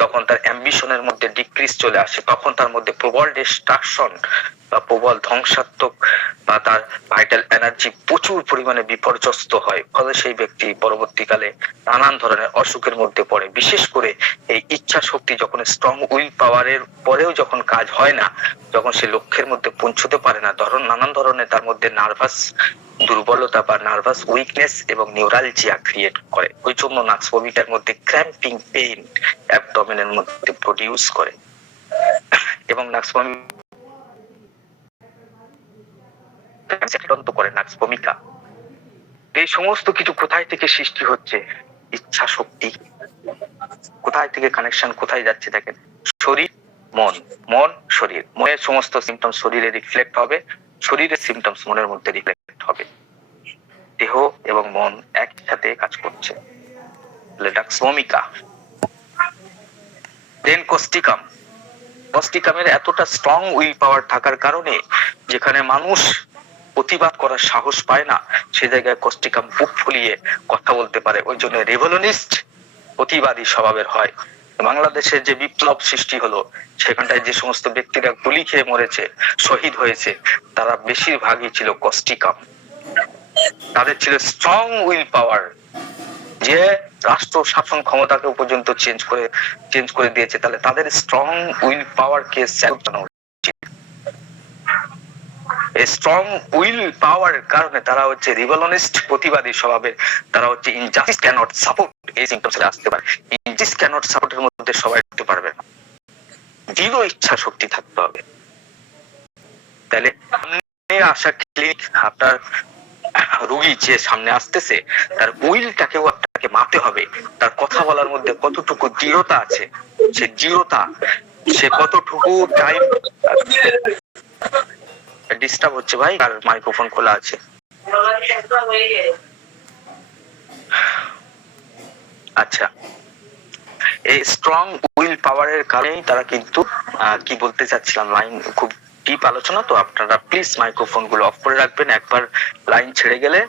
তখন তার অ্যাম্বিশনের মধ্যে ডিক্রিজ চলে আসে, তখন তার মধ্যে প্রবল ডিস্ট্রাকশন বা প্রবল ধ্বংসাত্মক বা তার ভাইটাল এনার্জি প্রচুর পরিমাণে বিপর্যস্ত হয়। ফলে সেই ব্যক্তি পরবর্তীকালে নানান ধরনের অসুখের মধ্যে পড়ে। বিশেষ করে এই ইচ্ছা শক্তি যখন স্ট্রং উইল পাওয়ারের পরেও যখন কাজ হয় না, যখন সে লক্ষ্যের মধ্যে পৌঁছতে পারে না, নানান ধরনের তার মধ্যে নার্ভাস দুর্বলতা বা নার্ভাস উইকনেস এবং নিউরালজিয়া ক্রিয়েট করে। ওই জন্য নাক্সভমিকার মধ্যে ক্র্যাম্পিং পেইন অ্যাবডোমেনের মধ্যে প্রডিউস করে, এবং নাক্সভমিকা করে নাক্সভমিকা। এই সমস্ত কিছু কোথায় থেকে সৃষ্টি হচ্ছে? ইচ্ছা শক্তি। কোথায় থেকে কানেকশন, কোথায় যাচ্ছে দেখেন, শরীর মন, মন শরীর, মনের সমস্ত সিমটমস শরীরে রিফ্লেক্ট হবে, শরীরের সিমটমস মনের মধ্যে রিফ্লেক্ট হবে। দেহ এবং মন একসাথে কাজ করছে। নাক্সভমিকা। দেন কস্টিকাম। কস্টিকামের এতটা স্ট্রং উইল পাওয়ার থাকার কারণে যেখানে মানুষ প্রতিবাদ করার সাহস পায় না, সে জায়গায় কস্টিকাম বুক ফুলিয়ে কথা বলতে পারে। ওই জন্য রেভলিউশনিস্ট, প্রতিবাদী স্বভাবের হয়। বাংলাদেশের যে বিপ্লব সৃষ্টি হলো, সেখানটায় যে সমস্ত ব্যক্তিরা গুলি খেয়ে মরেছে, শহীদ হয়েছে, তারা বেশিরভাগই ছিল কস্টিকাম। তাদের ছিল স্ট্রং উইল পাওয়ার, যে রাষ্ট্র শাসন ক্ষমতাকে পর্যন্ত চেঞ্জ করে দিয়েছে। তাহলে তাদের strong will power K salute জানানো উচিত। এই স্ট্রং উইল পাওয়ার কারণে তারা হচ্ছে রিভলিউশনিস্ট, প্রতিবাদী স্বভাবের। তারা হচ্ছে ইনজাস্টিস ক্যানট সাপোর্ট, এই সিম্পটমসে আসতে পারে। ইনজাস্টিস ক্যানট সাপোর্টের মধ্যে সবাই করতে পারবে না, দৃঢ় ইচ্ছা শক্তি থাকতে হবে। তাহলে আশা ক্লিনিক আপনার রুগী যে সামনে আসতেছে তার উইলটাকেও আপনাকে মাপতে হবে, তার কথা বলার মধ্যে কতটুকু দৃঢ়তা আছে, সে দৃঢ়তা, সে কতটুকু টাইম। ডিস্টার্ব হচ্ছে ভাই, আর মাইক্রোফোন খোলা আছে। আচ্ছা, এই স্ট্রং উইল পাওয়ারের কারণেই তারা কিন্তু কি বলতে চাচ্ছিলাম, লাইন খুব ডিপ আলোচনা, তো আপনারা প্লিজ মাইক্রোফোন গুলো অফ করে রাখবেন। একবার লাইন ছেড়ে গেলে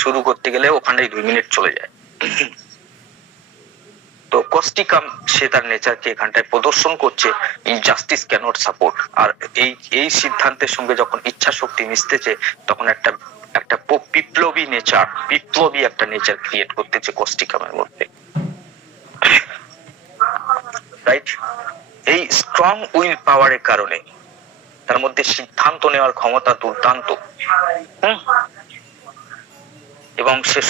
শুরু করতে গেলে ওখানেই 2 মিনিট চলে যায়। তো কস্টিকাম সে তার নেচারকে এখানটায় প্রদর্শন করছে, ইনজাস্টিস ক্যানট সাপোর্ট। আর এই সিদ্ধান্তের সঙ্গে যখন ইচ্ছা শক্তি মিশতেছে তখন একটা বিপ্লবী নেচার, বিপ্লবী একটা নেচার ক্রিয়েট করতেছে কস্টিকামের মধ্যে, রাইট? এই স্ট্রং উইল পাওয়ারের কারণে তার মধ্যে সিদ্ধান্ত নেওয়ার ক্ষমতা দুর্দান্ত, এবং সে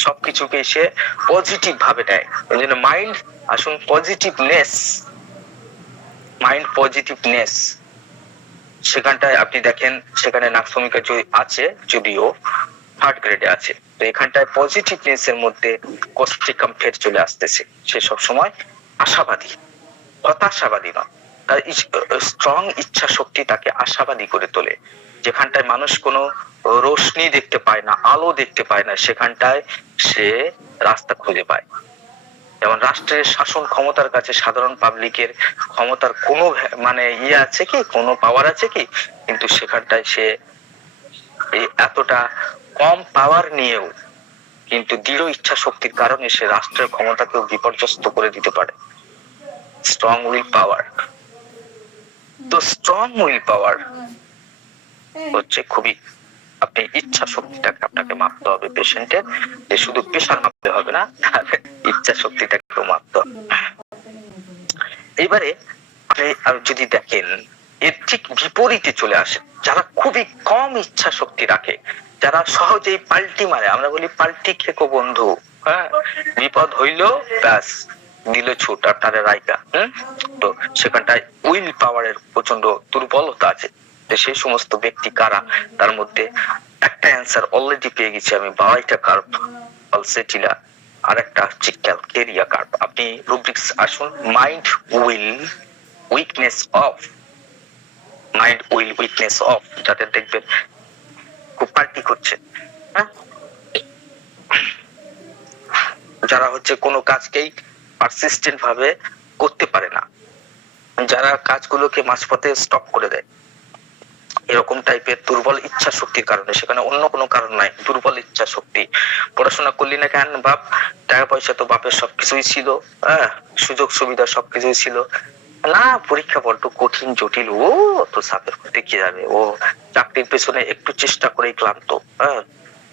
সবকিছুকেই সে পজিটিভ ভাবে নেয়। এই জন্য মাইন্ড, আসুন পজিটিভনেস সেখানটায় আপনি দেখেন, সেখানে নাকসমিকা আছে, যদিও 3rd গ্রেডে আছে, তো এখানটায় পজিটিভনেস এর মধ্যে কস্টিকাম ফের চলে আসতেছে। সে সব সময় আশাবাদী, হতাশাবাদী নয়। তার স্ট্রং ইচ্ছা শক্তি তাকে আশাবাদী করে তোলে। যেখানটায় মানুষ কোনো রোশনি দেখতে পায় না, আলো দেখতে পায় না, সেখানটায় সে রাস্তা খুঁজে পায়। যেমন রাষ্ট্রের শাসন ক্ষমতার কাছে সাধারণ পাবলিকের ক্ষমতার কোনো মানে আছে কি, কোনো পাওয়ার আছে কি, কিন্তু সেখানটায় সে এতটা কম পাওয়ার নিয়েও কিন্তু দৃঢ় ইচ্ছা শক্তির কারণে সে রাষ্ট্রের ক্ষমতাকেও বিপর্যস্ত করে দিতে পারে। স্ট্রং উইল পাওয়ার। তো স্ট্রং উইল পাওয়ার হচ্ছে খুবই, আপনি ইচ্ছা শক্তিটাকে আপনাকে মাপতে হবে পেশেন্টের, যে শুধু প্রেশার মাপতে হবে না, ইচ্ছা শক্তিটাকেও মাপতে হবে। এবারে আপনি যদি দেখেন এর ঠিক বিপরীতে চলে আসে যারা খুবই কম ইচ্ছা শক্তি রাখে, যারা সহজেই পাল্টি মারে, আমরা বলি পাল্টি খেকো বন্ধু, হ্যাঁ, বিপদ হইলো ব্যাস দিল ছুট আর তারে রাইকা। তো সেখানটায় উইল পাওয়ারের প্রচন্ড দুর্বলতা আছে। সেই সমস্ত ব্যক্তি কারা, তার মধ্যে একটা অ্যান্সার অলরেডি পেয়ে গেছি আমি, 12টা কার্ভ অলসেটিলা, আর একটা হচ্ছে ক্যালকেরিয়া কার্ভ। আপনি রুব্রিক্স আসুন, মাইন্ড উইল উইকনেস অফ, যাদের দেখবেন খুব পাল্টি করছে, হ্যাঁ, যারা হচ্ছে কোনো কাজকেই পারসিস্টেন্ট ভাবে করতে পারে না, যারা কাজগুলোকে মাঝপথে স্টপ করে দেয়, এরকম টাইপের দুর্বল ইচ্ছা শক্তির কারণে, সেখানে অন্য কোনো কারণ নাই, দুর্বল ইচ্ছা শক্তি। পড়াশোনা করলি না কেন বাপ, টাকা পয়সা তো বাপের সবকিছুই ছিল, হ্যাঁ, সুযোগ সুবিধা সবকিছুই ছিল না, পরীক্ষা বড্ড কঠিন জটিল, ও তো চাপের মধ্যে কি যাবে, ও চাকরির পেছনে একটু চেষ্টা করেই ক্লান্ত, হ্যাঁ।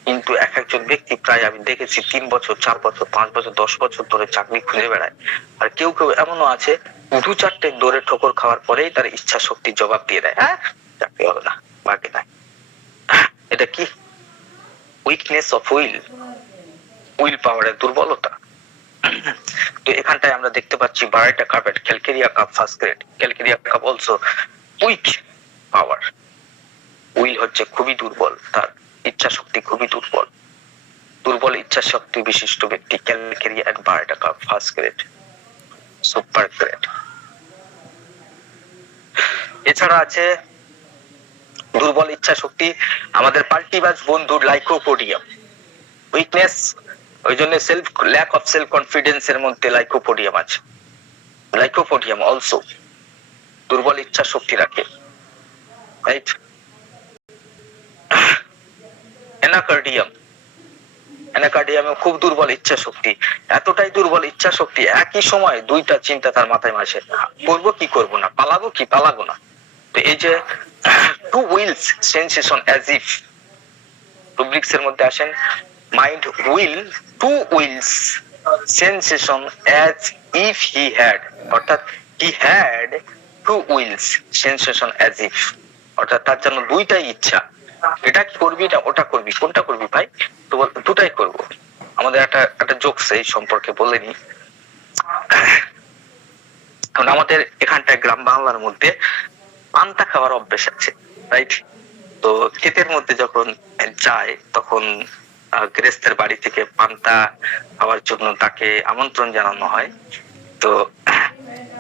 কিন্তু একজন ব্যক্তি প্রায় আমি দেখেছি 3 বছর 4 বছর 5 বছর 10 বছর ধরে চাকরি খুঁজে বেড়ায়। আর কেউ এমনও আছে 2-4টে দৌড়ে ঠোকর খাওয়ার পরেই তার ইচ্ছা শক্তির জবাব দিয়ে দেয়, হ্যাঁ চাকরি হবে না, বাকি নাই। এটা কি উইকনেস অফ উইল পাওয়ারের দুর্বলতা। তো এখানটায় আমরা দেখতে পাচ্ছি 12টা কার্ভেট, calcarea carb 1st grade, calcarea carb also weak power. Will হচ্ছে খুবই দুর্বল, তার ইচ্ছা শক্তি খুবই দুর্বল ইচ্ছা শক্তি বিশিষ্ট ব্যক্তি ক্যালকেরিয়া এন্ড 12টা carb 1st grade, super grade. এছাড়া আছে দুর্বল ইচ্ছা শক্তি আমাদের পাল্টিবাজ বন্ধুর লাইকোপোডিয়াম, উইকনেস, ওই জন্য ল্যাক অফ সেলফ কনফিডেন্স এর মধ্যে লাইকোপোডিয়াম আছে। লাইকোপোডিয়াম অলসো দুর্বল ইচ্ছা শক্তি রাখে, রাইট? অ্যানাকার্ডিয়ামে খুব দুর্বল ইচ্ছা শক্তি, এতটাই দুর্বল ইচ্ছা শক্তি একই সময় 2টা চিন্তা তার মাথায় মাসে, করবো কি করবো না, পালাবো কি পালাবো না। তো এই যে two wills sensation as if, rubrics এর মধ্যে আসেন, mind will two wills sensation as if he had, অর্থাৎ he had two wills sensation as if, অর্থাৎ তার জন্য 2টাই ইচ্ছা, এটা করবি না ওটা করবি, কোনটা করবি ভাই, তো 2টাই করবো। আমাদের একটা জোকস এই সম্পর্কে বলে নি, কারণ আমাদের এখানটায় গ্রাম বাংলার মধ্যে পান্তা খাওয়ার অভ্যেস আছে, রাইট? তো তো ক্ষেতের মধ্যে যখন যায় তখন গৃহস্থের বাড়ি থেকে পান্তা খাওয়ার জন্য তাকে আমন্ত্রণ জানানো হয়। তো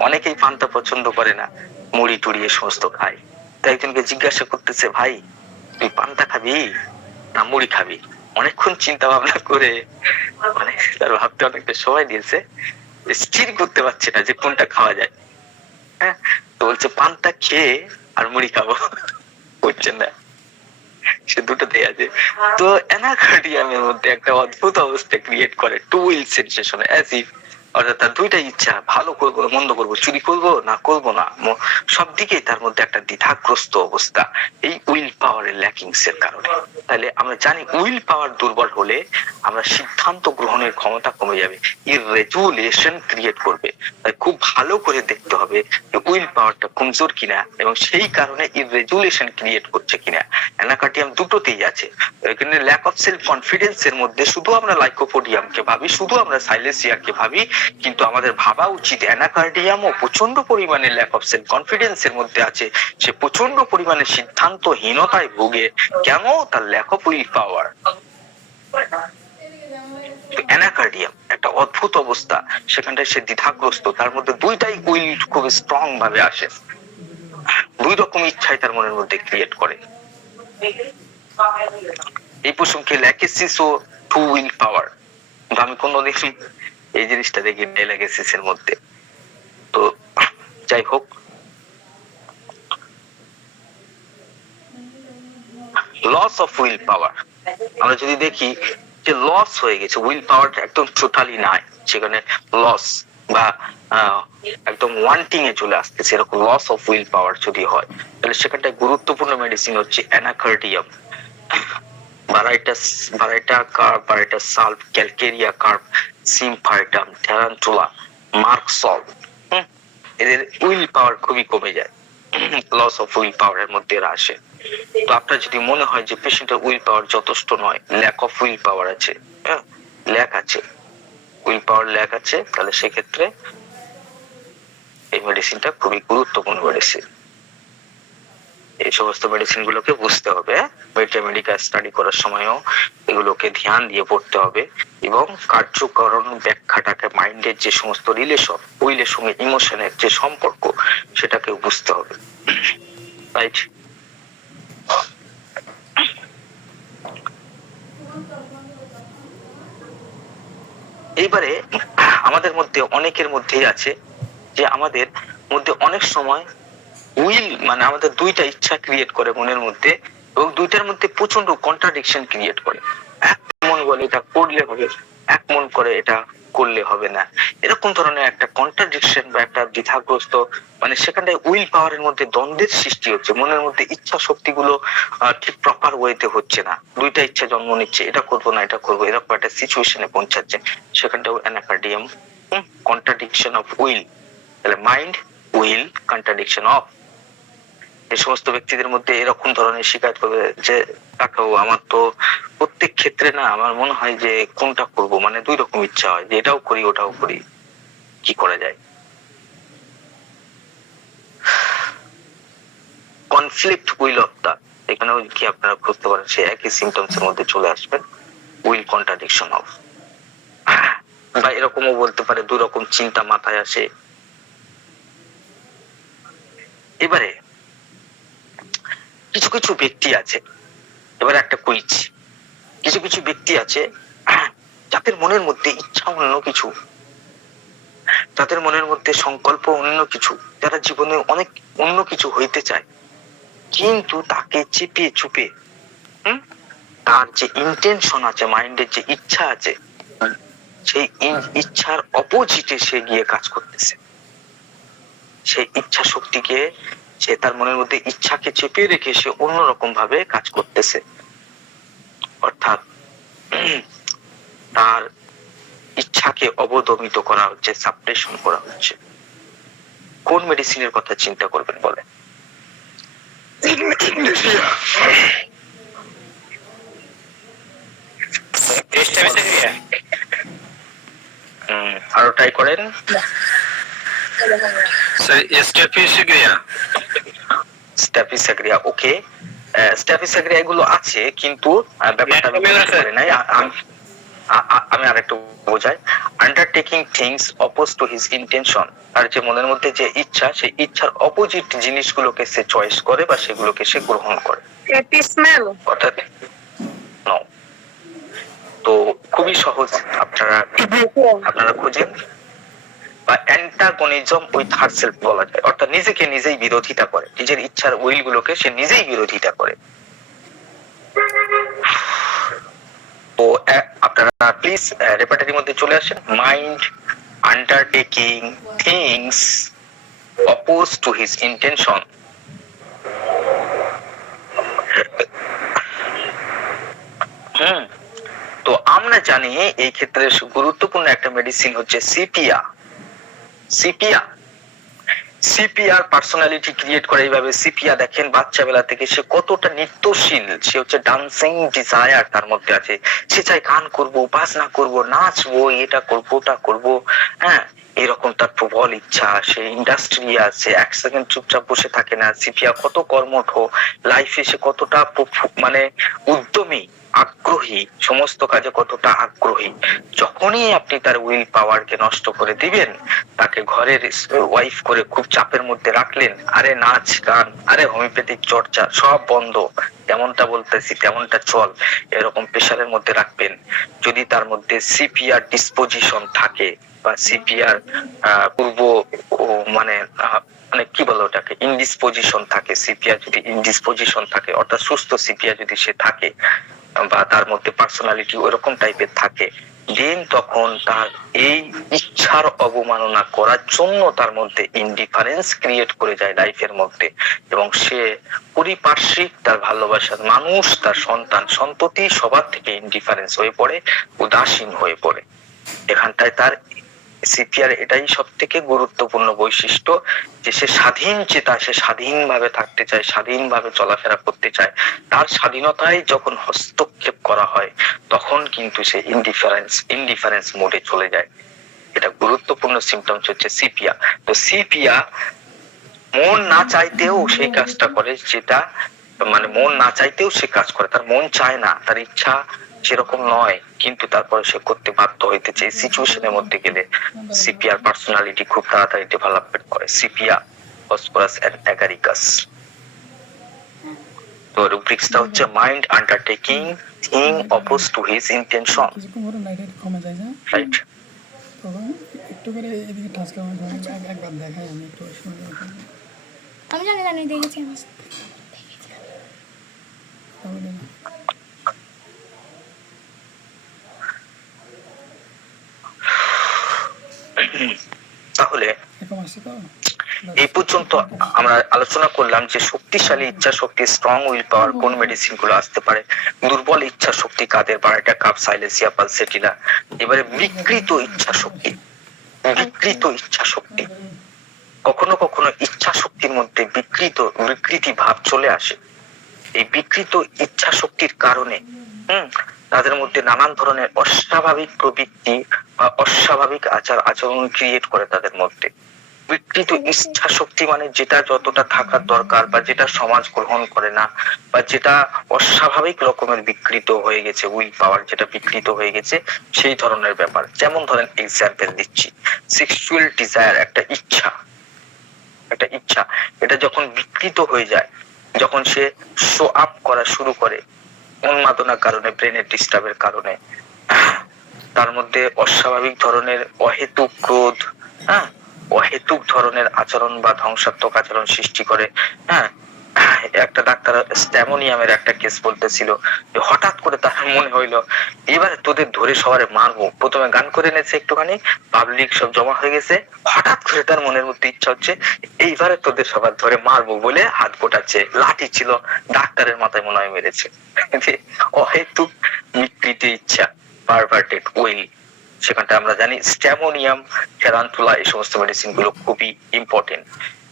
অনেকেই পান্তা পছন্দ করে না, মুড়ি টুড়ি এ সমস্ত খায়। তো একজনকে জিজ্ঞাসা করতেছে, ভাই তুই পান্তা খাবি না মুড়ি খাবি? অনেকক্ষণ চিন্তা ভাবনা করে মানে তার ভাবতে অনেকটা সময় দিয়েছে, স্থির করতে পারছে না যে কোনটা খাওয়া যায়। হ্যাঁ, তো বলছে পান্তা খেয়ে আর মুড়ি খাবো, বুঝছেন না, সে দুটোতেই আছে। তো অ্যানাকার্ডিয়ামের মধ্যে একটা অদ্ভুত অবস্থা ক্রিয়েট করে, two will sensation, as if অর্থাৎ তার দুইটা ইচ্ছা, ভালো করবো মন্দ করবো, চুরি করবো না করবো না, সব দিকেই তার মধ্যে একটা দ্বিধাগ্রস্ত অবস্থা, এই উইল পাওয়ারের ল্যাকিংস এর কারণে। তাহলে আমরা জানি উইল পাওয়ার দুর্বল হলে আমরা সিদ্ধান্ত গ্রহণের ক্ষমতা কমে যাবে, ইররেজুলেশন ক্রিয়েট করবে। তাই খুব ভালো করে দেখতে হবে যে উইল পাওয়ারটা কমজোর কিনা এবং সেই কারণে ইররেজুলেশন ক্রিয়েট করছে কিনা। অ্যানাকার্ডিয়াম দুটোতেই আছে। এখানে ল্যাক অফ সেলফ কনফিডেন্স এর মধ্যে শুধু আমরা লাইকোপোডিয়ামকে ভাবি, শুধু আমরা সাইলেসিয়াকে ভাবি, কিন্তু আমাদের ভাবা উচিত অ্যানাকার্ডিয়ামও প্রচন্ড পরিমাণে ল্যাক অফ সেলফ কনফিডেন্স এর মধ্যে আছে, সে প্রচন্ড পরিমাণে সিদ্ধান্তহীনতায় ভোগে। কেন? তার lack of will power. Anacardium একটা অদ্ভুত অবস্থা, সেখানটায় সে দ্বিধাগ্রস্ত, তার মধ্যে দুইটাই উইল খুব স্ট্রং ভাবে আসে, দুই রকম ইচ্ছাই তার মনের মধ্যে ক্রিয়েট করে। এই প্রসঙ্গে ল্যাকেসিস ও টু উইল পাওয়ার, আমি কোনোদিন এই জিনিসটা দেখি ল্যাকেসিস এর মধ্যে। তো যাই হোক, লস অফ উইল পাওয়ার আমরা যদি দেখি যে লস হয়ে গেছে, উইল পাওয়ারটা একদম টোটালি নাই, সেখানে লস বা একদম ওয়ান্টিং এ চলে আসতেছে, এরকম লস অফ উইল পাওয়ার যদি হয়, তাহলে সেখানটায় গুরুত্বপূর্ণ মেডিসিন হচ্ছে anacardium, baryta carb, baryta sulph, calcarea carb, symphytum, tarantula, merc sol. এদের উইল পাওয়ার খুবই কমে যায়, লস অফ উইল পাওয়ার এর মধ্যে এরা আসে। তো আপনার যদি মনে হয় যে পেশেন্টের উইল পাওয়ার যথেষ্ট নয়, ল্যাক অফ উইল পাওয়ার আছে, হ্যাঁ ল্যাক আছে, উইল পাওয়ার ল্যাক আছে, তাহলে সেক্ষেত্রে এই মেডিসিনটা খুবই গুরুত্বপূর্ণ মেডিসিন। এই সমস্ত মেডিসিন গুলোকে বুঝতে হবে, মেডিকেল স্টাডি করার সময়ও এগুলোকে ধ্যান দিয়ে পড়তে হবে এবং কার্যকরণ ব্যাখ্যাটাকে, মাইন্ডের যে সমস্ত রিলেশন, উইলের সঙ্গে ইমোশনের যে সম্পর্ক, সেটাকে বুঝতে হবে। রাইট? এইবারে আমাদের মধ্যে অনেকের মধ্যেই আছে যে আমাদের মধ্যে অনেক সময় উইল মানে আমাদের দুইটা ইচ্ছা ক্রিয়েট করে মনের মধ্যে, এবং দুইটার মধ্যে প্রচন্ড কন্ট্রাডিকশন ক্রিয়েট করে। এক মন বলে এটা করলে হবে, এক মন করে এটা করলে হবে না, এরকম ধরনের একটা কন্ট্রাডিকশন বা একটা দ্বিধাগ্রস্ত, মানে সেখানটায় উইল পাওয়ারের মধ্যে দ্বন্দ্বের সৃষ্টি হচ্ছে, মনের মধ্যে ইচ্ছা শক্তিগুলো ঠিক প্রপার ওয়েতে হচ্ছে না, দুইটা ইচ্ছা জন্ম নিচ্ছে, এটা করবো না এটা করবো, এরকম একটা সিচুয়েশনে পৌঁছাচ্ছে, সেখানটাও অ্যানাকার্ডিয়াম, কন্ট্রাডিকশন অফ উইল। তাহলে মাইন্ড, উইল, কন্ট্রাডিকশন অফ, এই সমস্ত ব্যক্তিদের মধ্যে এরকম ধরনের শিকায়ত করবে যে কাকাও আমার তো প্রত্যেক ক্ষেত্রে না আমার মনে হয় যে কোনটা করব, মানে দুই রকম ইচ্ছা হয় যে এটাও করি ওটাও করি, কি করা যায়? কনফ্লিক্ট উইল অফ দা, এখানেও কি আপনারা বুঝতে পারেন সে একই সিমটমস এর মধ্যে চলে আসবেন, উইল কন্ট্রাডিকশন অফ। বা এরকমও বলতে পারে দুই রকম চিন্তা মাথায় আসে। এবারে কিছু কিছু ব্যক্তি আছে, এবার একটা কুইজ, কিছু কিছু ব্যক্তি আছে যাদের মনের মধ্যে ইচ্ছা অন্য কিছু, তাদের মনের মধ্যে সংকল্প অন্য কিছু, যারা জীবনে অনেক অন্য কিছু হইতে চায়, কিন্তু তাকে চেপে চুপে তার যে ইন্টেনশন আছে, মাইন্ডের যে ইচ্ছা আছে, সেই ইচ্ছার অপোজিটে সে গিয়ে কাজ করতেছে, সেই ইচ্ছা শক্তিকে, সে তার মনের মধ্যে ইচ্ছাকে চেপে রেখে সে অন্যরকম ভাবে কাজ করতেছে, অর্থাৎ তার ইচ্ছাকে অবদমিত করা হচ্ছে, সাপ্রেশন করা হচ্ছে। কোন মেডিসিনের কথা চিন্তা করবেন বলে? আরো ট্রাই করেন। স্যার স্টেফিসিগ্রিয়া, স্ট্যাফিসাগ্রিয়া, ওকে। স্ট্যাফিসাগ্রি এগুলো আছে, কিন্তু ব্যাপারটা আমি বুঝতে পারি নাই। আমি আরেকটু বোঝাই। Undertaking things oppose to his intention, আর যে মনের মধ্যে যে ইচ্ছা, সেই ইচ্ছার অপোজিট জিনিসগুলোকে সে চয়েস করে বা সেগুলোকে সে গ্রহণ করে। স্মেল অর্থাৎ no। তো খুবই সহজ, আপনারা খুঁজেন, বা অ্যান্টাগনিজম উইথ হারসেলফ বলা যায়, অর্থাৎ নিজেকে নিজেই বিরোধিতা করে, নিজের ইচ্ছার উইল গুলোকে সে নিজেই বিরোধিতা করে। তো আপনারা প্লিজ রেপার্টারির মধ্যে চলে আসেন। Mind undertaking things oppose to his intention. তো আমরা জানি এই ক্ষেত্রে গুরুত্বপূর্ণ একটা মেডিসিন হচ্ছে সিপিয়া। সিপিআর পার্সোনালিটি ক্রিয়েট করে এইভাবে। সিপিয়া দেখেন বাচ্চাবেলা থেকে সে কতটা নৃত্যশীল, সে হচ্ছে ডান্সিং ডিজায়ার তার মধ্যে আছে। সে চাই গান করব, বাজনা করব, নাচবো, এটা করব, ওটা করব, হ্যাঁ, এরকম তার প্রবল ইচ্ছা। সে ইন্ডাস্ট্রিয়াল, সে এক সেকেন্ড চুপচাপ বসে থাকে না। সিপিয়া কত কর্মঠ, লাইফে সে কতটা মানে উদ্যমী, আগ্রহী, সমস্ত কাজে কতটা আগ্রহী। যখনই আপনি তার উইল পাওয়ারকে নষ্ট করে দিবেন, তাকে ঘরের ওয়াইফ করে খুব চাপের মধ্যে রাখলেন, আরে নাচ গান, আরে হোমিওপ্যাথিক চর্চা সব বন্ধ, তেমনটা বলতেছি তেমনটা চল, এরকম প্রেশারের মধ্যে রাখবেন। যদি তার মধ্যে সিপিআর ডিসপোজিশন থাকে বা সিপিআর পূর্ব মানে মানে কি বলে ওটাকে ইনডিসপোজিশন থাকে, সিপিআর যদি ইনডিসপোজিশন থাকে, অর্থাৎ সুস্থ সিপিআর যদি সে থাকে বা তার মধ্যে পার্সোনালিটি ওরকম টাইপের থাকে, দেন তখন তার এই ইচ্ছার অবমাননা করার জন্য তার মধ্যে ইনডিফারেন্স ক্রিয়েট করে যায় লাইফের মধ্যে, এবং সে পরিপার্শ্বিক তার ভালোবাসার মানুষ, তার সন্তান সন্ততি সবার থেকে ইনডিফারেন্স হয়ে পড়ে, উদাসীন হয়ে পড়ে। এখানটায় তার সিপিআর এটাই সব থেকে গুরুত্বপূর্ণ বৈশিষ্ট্য, যে সে স্বাধীন চেতা, সে স্বাধীনভাবে থাকতে চায়, স্বাধীনভাবে চলাফেরা করতে চায়। তার স্বাধীনতায় যখন হস্তক্ষেপ করা হয়, তখন কিন্তু সে ইনডিফারেন্স মোডে চলে যায়। এটা গুরুত্বপূর্ণ সিমটমস হচ্ছে সিপিয়া। তো সিপিয়া মন না চাইতেও সেই কাজটা করে, যেটা মানে মন না চাইতেও সে কাজ করে, তার মন চায় না, তার ইচ্ছা সেরকম নয়, কিন্তু তারপরে সে করতে বাধ্য হইতেছে। এই সিচুয়েশনের মধ্যে গেলে সিপিআর পার্সোনালিটি খুব তাড়াতাড়ি ডেভেলপমেন্ট করে। Sepia, phosphorus and agaricus. তো রুব্রিক্সটা হচ্ছে mind undertaking thing oppose to his intention, কিছুক্ষণ পরে লাইট কমে যায় না, রাইট? তখন একটু করে এদিকে টাচ করা একবার দেখাই আমি একটু শুনে। আমি জানি দেখেছি আমি। তাহলে এরকম আসছে তো। এই পর্যন্ত আমরা আলোচনা করলাম যে শক্তিশালী ইচ্ছা শক্তি, স্ট্রং উইল পাওয়ার কোন মেডিসিন গুলো আসতে পারে, দুর্বল ইচ্ছা শক্তি কাদের, বারেটা কাপ, সাইলেসিয়া, পালসেটিলা। এবারে বিকৃত ইচ্ছা শক্তি। কখনো কখনো ইচ্ছা শক্তির মধ্যে বিকৃতি ভাব চলে আসে। এই বিকৃত ইচ্ছা শক্তির কারণে তাদের মধ্যে নানান ধরনের অস্বাভাবিক প্রবৃত্তি বা অস্বাভাবিক আচরণ ক্রিয়েট করে তাদের মধ্যে। বিকৃত ইচ্ছা শক্তি মানে যেটা যতটা থাকার দরকার বা যেটা সমাজ গ্রহণ করে না, বা যেটা অস্বাভাবিক রকমের বিকৃত হয়ে গেছে, উইল পাওয়ার যেটা বিকৃত হয়ে গেছে, সেই ধরনের ব্যাপার। যেমন ধরেন এক্সাম্পল দিচ্ছি, সেক্সুয়াল ডিজায়ার, একটা ইচ্ছা, এটা যখন বিকৃত হয়ে যায়, যখন সে শো আপ করা শুরু করে উন্মাদনার কারণে, ব্রেনের ডিস্টার্বের কারণে, তার মধ্যে অস্বাভাবিক ধরনের অহেতুক ক্রোধ, অহেতুক ধরনের আচরণ বা ধ্বংসাত্মক আচরণ সৃষ্টি করে। একটা ডাক্তার স্ট্যামোনিয়ামের একটা কেস বলতেছিল, হঠাৎ করে তার মনে হইলো এবারে তোদের ধরে সবারে মারবো। প্রথমে গান করে এনেছে একটুখানি, পাবলিক সব জমা হয়ে গেছে, হঠাৎ করে তার মনের মধ্যে ইচ্ছা হচ্ছে এইবারে তোদের সবার ধরে মারবো বলে হাত গোটাচ্ছে, লাঠি ছিল, ডাক্তারের মাথায় মনে হয় মেরেছে। অহেতুক বিকৃতি ইচ্ছা, পারভার্টেড উইল, সেখানটা আমরা জানি স্ট্যামোনিয়াম, ট্যারান্টুলা, এই সমস্ত মেডিসিন গুলো খুবই ইম্পর্টেন্ট।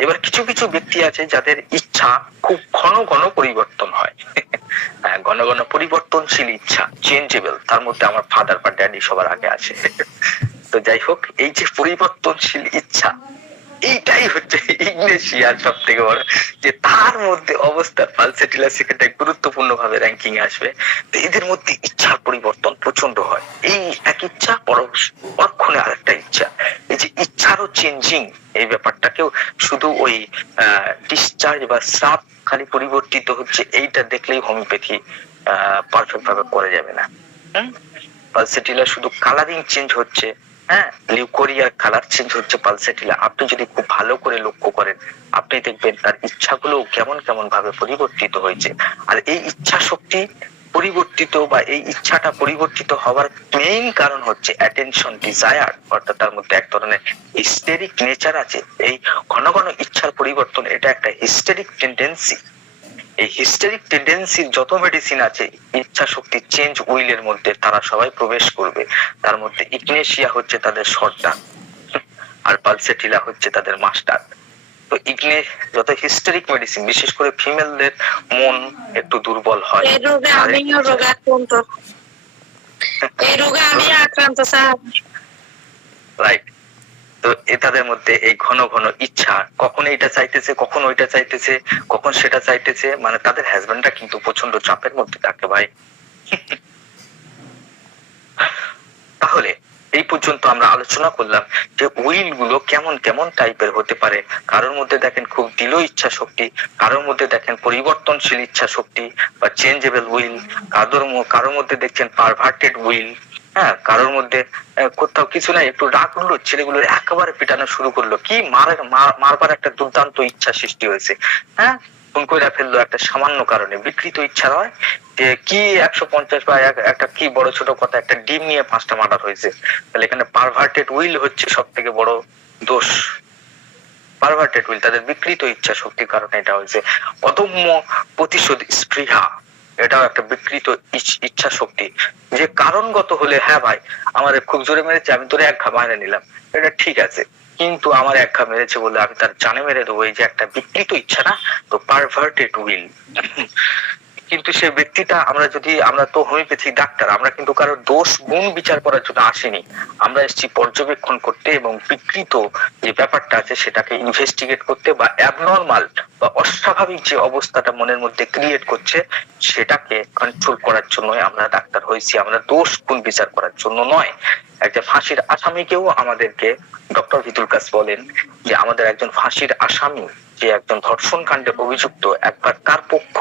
এবার কিছু কিছু ব্যক্তি আছে যাদের ইচ্ছা খুব ঘন ঘন পরিবর্তন হয়, ঘন ঘন পরিবর্তনশীল ইচ্ছা, চেঞ্জেবল। তার মধ্যে আমার ফাদার বা ড্যাডি সবার আগে আছে। তো যাই হোক, এই যে পরিবর্তনশীল ইচ্ছা, এইটাই হচ্ছে ইগনেশিয়ার সব থেকে বড়, যে তার মধ্যে অবস্থা পালসেটিলা সেখানটায় গুরুত্বপূর্ণ ভাবে র্যাঙ্কিং আসবে। তো এদের মধ্যে ইচ্ছার পরিবর্তন প্রচন্ড হয়, এই এক ইচ্ছা পরক্ষণে আরেকটা ইচ্ছা, এই যে ইচ্ছারও চেঞ্জিং, এই ব্যাপারটাকেও শুধু ওই ডিসচার্জ বা স্রাব খালি পরিবর্তিত হচ্ছে এইটা দেখলেই হোমিওপ্যাথি পারফেক্ট ভাবে করে যাবে না। পালসেটিলা শুধু কালারিং চেঞ্জ হচ্ছে, হ্যাঁ, লিউকোরিয়ার কালার চেঞ্জ হচ্ছে পালসেটিলা, আপনি যদি খুব ভালো করে লক্ষ্য করেন আপনি দেখবেন তার ইচ্ছাগুলো কেমন কেমন ভাবে পরিবর্তিত হয়েছে। আর এই ইচ্ছা শক্তি পরিবর্তিত বা এই ইচ্ছাটা পরিবর্তিত হওয়ার মেইন কারণ হচ্ছে অ্যাটেনশন ডিজায়ার, অর্থাৎ তার মধ্যে এক ধরনের হিস্টেরিক নেচার আছে। এই ঘন ঘন ইচ্ছার পরিবর্তন এটা একটা হিস্টেরিক টেন্ডেন্সি। এই হিস্টেরিক টেন্ডেন্সির যত মেডিসিন আছে ইচ্ছা শক্তি চেঞ্জ উইলের মধ্যে তারা সবাই প্রবেশ করবে। তার মধ্যে ইগনেশিয়া হচ্ছে তাদের সর্দার আর পালসেটিলা হচ্ছে তাদের মাস্টার। তো যত হিস্টেরিক মেডিসিন, বিশেষ করে ফিমেলদের মন একটু দুর্বল হয়, এই রোগে আমিও রোগাক্রান্ত, এই রোগে আমি আক্রান্ত স্যার। রাইট। তো তাদের মধ্যে এই ঘন ঘন ইচ্ছা, কখন এইটা চাইতেছে, কখন ওইটা চাইতেছে, কখন সেটা চাইতেছে, মানে তাদের হাজবেন্ডরা কিন্তু প্রচন্ড চাপের মধ্যে থাকে ভাই। তাহলে এই পর্যন্ত আমরা আলোচনা করলাম যে উইল গুলো কেমন কেমন টাইপের হতে পারে। কারোর মধ্যে দেখেন খুব দৃঢ় ইচ্ছা শক্তি, কারোর মধ্যে দেখেন পরিবর্তনশীল ইচ্ছা শক্তি বা চেঞ্জেবল উইল, কারোর মধ্যে দেখছেন পারভার্টেড উইল, হ্যাঁ, কারোর মধ্যে কোথাও কিছু নাই একটু রাগ হলো ছেলেগুলোর একেবারে পিটানো শুরু করলো, কি মারবার একটা দুর্দান্ত ইচ্ছা সৃষ্টি হয়েছে, হ্যাঁ, খুন করে ফেললো একটা সামান্য কারণে, বিকৃত ইচ্ছা নয় যে কি 150 বা একটা কি বড় ছোট কথা, একটা ডিম নিয়ে 5টা মার্ডার হয়েছে। তাহলে এখানে পারভার্টেড উইল হচ্ছে সব থেকে বড় দোষ। পারভার্টেড উইল তাদের বিকৃত ইচ্ছা শক্তির কারণে এটা হয়েছে। অদম্য প্রতিশোধ স্পৃহা, এটাও একটা বিকৃত ইচ্ছা শক্তি, যে কারণগত হলে হ্যাঁ ভাই আমার খুব জোরে মেরেছে আমি তোরে এক ঘা মারে নিলাম, এটা ঠিক আছে, কিন্তু আমার এক ঘা মেরেছে বলে আমি তার জানে মেরে দেবো, এই যে একটা বিকৃত ইচ্ছা না, তো পারভার্টেড উইল। কিন্তু সে ব্যক্তিটা আমরা তো হোমিওপ্যাথি ডাক্তার, আমরা কিন্তু কারোর দোষ গুণ বিচার করার জন্য আসিনি, আমরা এসেছি পর্যবেক্ষণ করতে এবং বিকৃত যে ব্যাপারটা আছে সেটাকে ইনভেস্টিগেট করতে, বা অ্যাবনর্মাল বা অস্বাভাবিক যে অবস্থাটা মনের মধ্যে ক্রিয়েট করছে সেটাকে কন্ট্রোল করার জন্য আমরা ডাক্তার হয়েছি, আমরা দোষ গুণ বিচার করার জন্য নয়। একটা ফাঁসির আসামিকেও আমাদেরকে ডক্টর ভিতুলকাস বলেন যে আমাদের একজন ফাঁসির আসামি যে একজন ধর্ষণ কাণ্ডে অভিযুক্ত, একবার তার পক্ষ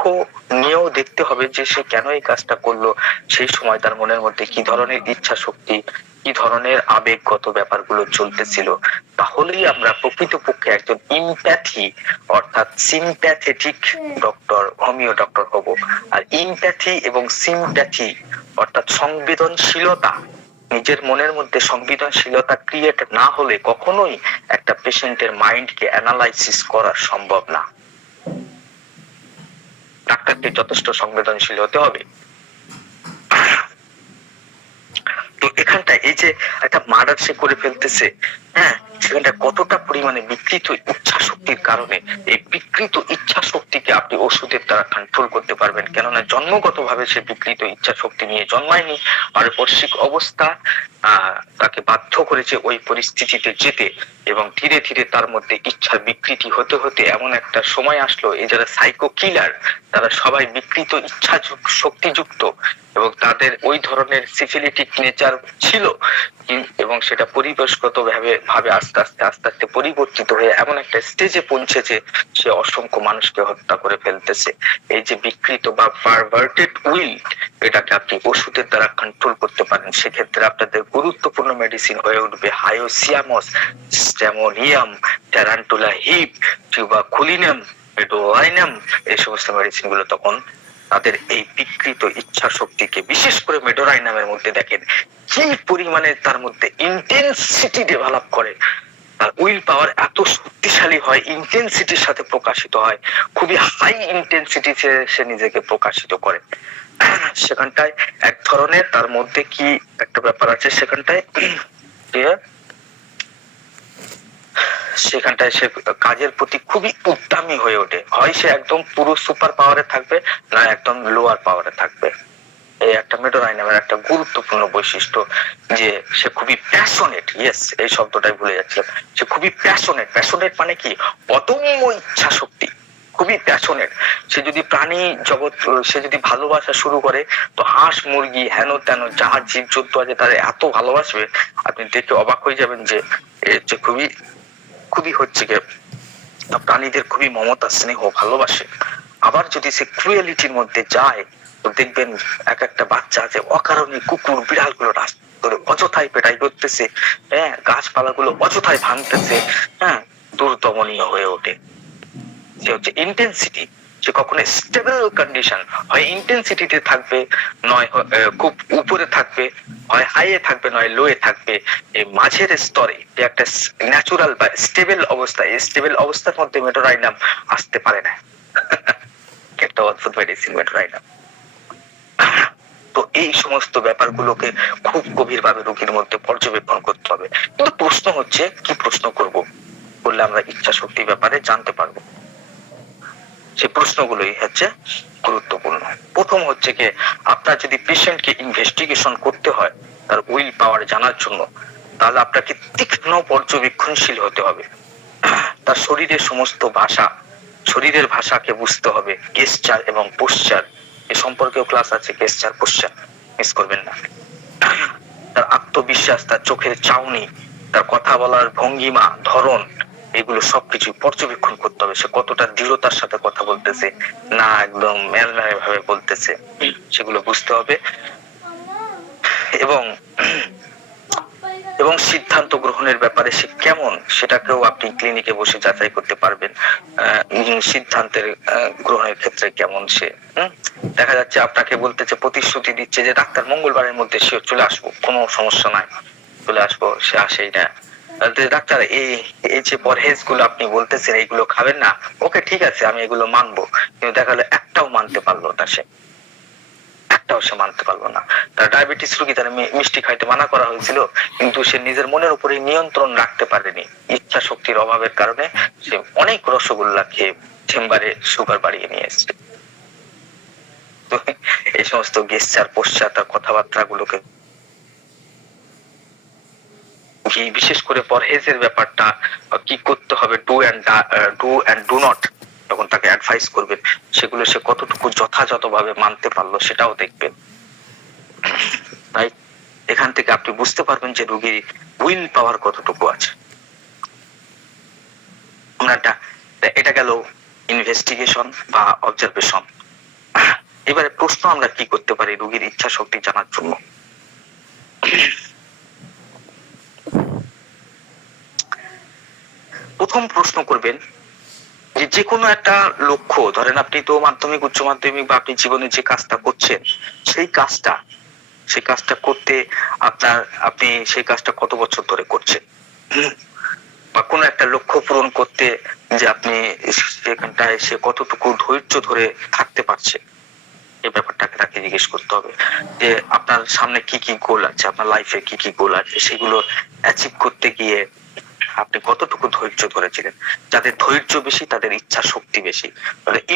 নিয়েও দেখতে হবে যে সে কেন এই কাজটা করলো, সেই সময় তার মনের মধ্যে কি ধরনের ইচ্ছা শক্তি, কি ধরনের আবেগগত ব্যাপারগুলো চলতেছিল, তাহলেই আমরা প্রকৃতপক্ষে একজন ইমপ্যাথি অর্থাৎ সিম্প্যাথেটিক ডক্টর, হোমিও ডক্টর হব। আর ইমপ্যাথি এবং সিম্প্যাথি অর্থাৎ সংবেদনশীলতা, নিজের মনের মধ্যে সংবেদনশীলতা ক্রিয়েট না হলে কখনোই একটা পেশেন্টের মাইন্ডকে অ্যানালাইসিস করা সম্ভব না। ডাক্তারকে যথেষ্ট সংবেদনশীল হতে হবে। তো এখানটায় এই যে একটা মার্ডার সে করে ফেলতেছে, হ্যাঁ, সেখানটা কতটা পরিমাণে বিকৃত ইচ্ছা শক্তির কারণে, এই বিকৃত ইচ্ছা শক্তিকে আপনি ওষুধের দ্বারা কন্ট্রোল করতে পারবেন, কেননা জন্মগত ভাবে সে বিকৃত ইচ্ছা শক্তি নিয়ে জন্মায়নি, পারিপার্শ্বিক অবস্থা তাকে বাধ্য করেছে ওই পরিস্থিতিতে যেতে, এবং ধীরে ধীরে তার মধ্যে ইচ্ছার বিকৃতি হতে হতে এমন একটা সময় আসলো, এই যারা সাইকো কিলার তারা সবাই বিকৃত ইচ্ছা শক্তিযুক্ত, এবং তাদের ওই ধরনের সিফিলিটিক নেচার ছিল, এবং সেটা পরিবেশগত ভাবে আস্তে আস্তে পরিবর্তিত হয়ে এমন একটা স্টেজে পৌঁছেছে সে অসংখ্য মানুষকে হত্যা করে ফেলতেছে। এই যে বিকৃত বা পারভার্টেড উইল, এটাকে আপনি ওষুধের দ্বারা কন্ট্রোল করতে পারেন। সেক্ষেত্রে আপনাদের গুরুত্বপূর্ণ মেডিসিন হয়ে উঠবে হায়োসিয়ামস, স্ট্যামোনিয়াম, ট্যারান্টুলা হিপ, টিউবাকুলিনাম, মেডোয়াইনাম, এই সমস্ত মেডিসিন গুলো তখন তাদের এই বিকৃত ইচ্ছা শক্তিকে, বিশেষ করে মেডোরাইনামের মধ্যে দেখেন কি পরিমাণে তার মধ্যে ইন্টেন্সিটি ডেভেলপ করে, তার উইল পাওয়ার এত শক্তিশালী হয়, ইন্টেন্সিটির সাথে প্রকাশিত হয়, খুবই হাই ইন্টেন্সিটি সে নিজেকে প্রকাশিত করে। সেখানটায় এক ধরনের তার মধ্যে কি একটা ব্যাপার আছে, সেখানটায় সে কাজের প্রতি খুবই উদ্যমী হয়ে ওঠে, হয় সে একদম পুরো সুপার পাওয়ারে থাকবে না একদম লোয়ার পাওয়ারে থাকবে। এই একটা মেডোরাইনামের একটা গুরুত্বপূর্ণ বৈশিষ্ট্য যে সে খুবই প্যাশনেট। ইয়েস, এই শব্দটাই ভুলে যাচ্ছিলাম। সে খুবই প্যাশনেট। প্যাশনেট মানে কি? অদম্য ইচ্ছা শক্তি, খুবই প্যাশনেট। সে যদি প্রাণী জগৎ, সে যদি ভালোবাসা শুরু করে তো হাঁস মুরগি হেন তেন যা জীব জন্তু আছে তাদের এত ভালোবাসবে, আপনি দেখে অবাক হয়ে যাবেন যে এর যে খুবই খুবই হচ্ছে গিয়ে প্রাণীদের খুবই মমতা স্নেহ ভালোবাসে। আবার যদি সে ক্রুয়েলিটির মধ্যে যায় তো দেখবেন এক একটা বাচ্চা আছে অকারণে কুকুর বিড়াল গুলো রাস্তা ধরে অযথাই পেটাই করতেছে, হ্যাঁ, গাছপালাগুলো অযথাই ভাঙতেছে, হ্যাঁ, দুর্দমনীয় হয়ে ওঠে। সে হচ্ছে ইন্টেন্সিটি। সে কখনো স্টেবল কন্ডিশন হয় ইন্টেন্সিটিতে থাকবে, নয় খুব উপরে থাকবে, হয় হাইয়ে থাকবে, নয় লোয়ে থাকবে। এই মাঝের স্তরে একটা ন্যাচুরাল বা স্টেবল অবস্থা, এই স্টেবল অবস্থার মধ্যে মেডোরাইনাম আসতে পারে না। একটা অদ্ভুত মেডিসিন মেডোরাইনাম। তো এই সমস্ত ব্যাপারগুলোকে খুব গভীরভাবে রোগীর মধ্যে পর্যবেক্ষণ করতে হবে। কিন্তু প্রশ্ন হচ্ছে কি প্রশ্ন করব, বললে আমরা ইচ্ছা শক্তি ব্যাপারে জানতে পারবো। সেই প্রশ্নগুলোই হচ্ছে গুরুত্বপূর্ণ। প্রথম হচ্ছে কি, আপনার যদি পেশেন্টকে ইনভেস্টিগেশন করতে হয় তার উইল পাওয়ার জানার জন্য, তাহলে আপনাকে তীক্ষ্ণ পর্যবেক্ষণশীল হতে হবে। তার শরীরের সমস্ত ভাষা, শরীরের ভাষাকে বুঝতে হবে। গেস্টার এবং পোশ্চার এ সম্পর্কেও ক্লাস আছে, গেস্টার পোশ্চার মিস করবেন না। তার আত্মবিশ্বাস, তার চোখের চাউনি, তার কথা বলার ভঙ্গিমা, ধরন, এগুলো সবকিছু পর্যবেক্ষণ করতে হবে। সে কতটা দৃঢ়তার সাথে কথা বলতেছে, না একদম মেলমেলে ভাবে বলতেছে, সেগুলো বুঝতে হবে। এবং এবং সিদ্ধান্ত গ্রহণের ব্যাপারে সে কেমন, সেটাকেও আপনি ক্লিনিকে বসে যাচাই করতে পারবেন। সিদ্ধান্তের গ্রহণের ক্ষেত্রে কেমন সে। দেখা যাচ্ছে আপনাকে বলতেছে, প্রতিশ্রুতি দিচ্ছে যে ডাক্তার মঙ্গলবারের মধ্যে সে চলে আসবো, কোনো সমস্যা নাই, চলে আসবো, সে আসেই না। ডাক্তার এই এই যে পরহেজ গুলো আপনি বলতেছেন এইগুলো খাবেন না, ওকে ঠিক আছে আমি এগুলো মানবো, কিন্তু দেখা গেলো একটাও মানতে পারলো না, সে একটাও সে মানতে পারলো না। তার ডায়াবেটিস রোগী, তার মিষ্টি খাইতে মানা করা হয়েছিল, কিন্তু সে নিজের মনের উপরে নিয়ন্ত্রণ রাখতে পারেনি। ইচ্ছা শক্তির অভাবের কারণে সে অনেক রসগোল্লা খেয়ে চেম্বারে সুগার বাড়িয়ে নিয়ে এসছে। তো এই সমস্ত গেস্টার পোশ্চার, তার কথাবার্তা গুলোকে, বিশেষ করে পরহেজের ব্যাপারটা কি করতে হবে, ডু এন্ড ডু নট, যখন তাকে অ্যাডভাইস করবেন সেগুলো সে কতটুকু যথাযথভাবে মানতে পারলো সেটাও দেখবেন। তাই এখান থেকে আপনি বুঝতে পারবেন যে রোগীর উইল পাওয়ার কতটুকু আছে। আমরা এটা গেল ইনভেস্টিগেশন বা অবজারভেশন। এবারে প্রশ্ন আমরা কি করতে পারি রোগীর ইচ্ছা শক্তি জানার জন্য? প্রথম প্রশ্ন করবেন যে কোনো একটা লক্ষ্য, ধরেন আপনি তো মাধ্যমিক উচ্চ মাধ্যমিক বা আপনি জীবনে যে কাজটা করছেন সেই কাজটা করতে আপনি সেই কাজটা কত বছর ধরে করছেন, বা কোনো একটা লক্ষ্য পূরণ করতে যে আপনি সেখানটায় সে কতটুকু ধৈর্য ধরে থাকতে পারছে, এই ব্যাপারটাকে তাকে জিজ্ঞেস করতে হবে। যে আপনার সামনে কি কি গোল আছে, আপনার লাইফে কি কি গোল আছে, সেগুলো অ্যাচিভ করতে গিয়ে আপনি কতটুকু ধৈর্য ধরেছিলেন। যাদের ধৈর্য বেশি তাদের ইচ্ছা শক্তি বেশি।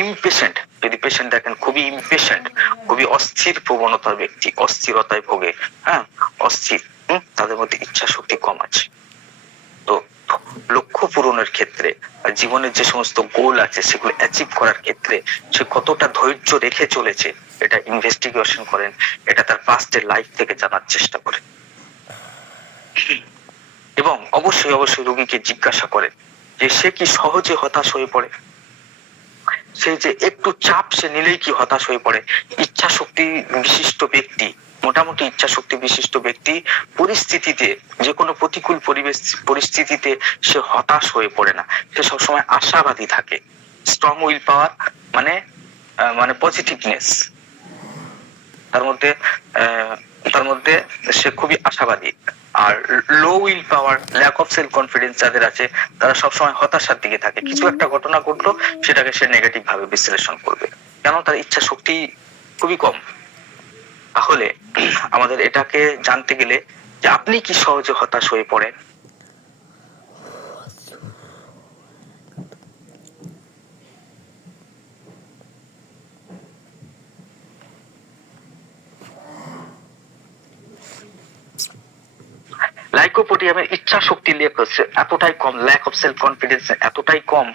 ইমপেশেন্ট, যদি পেশেন্ট দেখেন খুবই ইমপেশেন্ট, খুবই অস্থির প্রবণতার ব্যক্তি, অস্থিরতায় ভোগে, হ্যাঁ অস্থির, তাদের মধ্যে ইচ্ছা শক্তি কম আছে। তো লক্ষ্য পূরণের ক্ষেত্রে জীবনের যে সমস্ত গোল আছে সেগুলো অ্যাচিভ করার ক্ষেত্রে সে কতটা ধৈর্য রেখে চলেছে, এটা ইনভেস্টিগেশন করেন, এটা তার পাস্টের লাইফ থেকে জানার চেষ্টা করেন। এবং অবশ্যই অবশ্যই রোগীকে জিজ্ঞাসা করেন যে সে কি সহজে হতাশ হয়ে পড়ে, সে যে একটু চাপ সে নিলেই কি হতাশ হয়ে পড়ে। ইচ্ছা শক্তি বিশিষ্ট ব্যক্তি, মোটামুটি ইচ্ছা শক্তি বিশিষ্ট ব্যক্তি পরিস্থিতিতে, যে কোনো প্রতিকূল পরিস্থিতিতে সে হতাশ হয়ে পড়ে না, সে সবসময় আশাবাদী থাকে। স্ট্রং উইল পাওয়ার মানে পজিটিভনেস তার মধ্যে সে খুবই আশাবাদী। আর low will power, lack of self confidence যাদের আছে তারা সবসময় হতাশার দিকে থাকে। কিছু একটা ঘটনা ঘটলো সেটাকে সে নেগেটিভ ভাবে বিশ্লেষণ করবে, কেন তার ইচ্ছা শক্তি খুবই কম। তাহলে আমাদের এটাকে জানতে গেলে যে আপনি কি সহজে হতাশ হয়ে পড়েন, লাইকোপোডিয়ামের ইচ্ছা শক্তি এতটাই কম, ল্যাক অফ সেলফ কনফিডেন্স এতটাই কম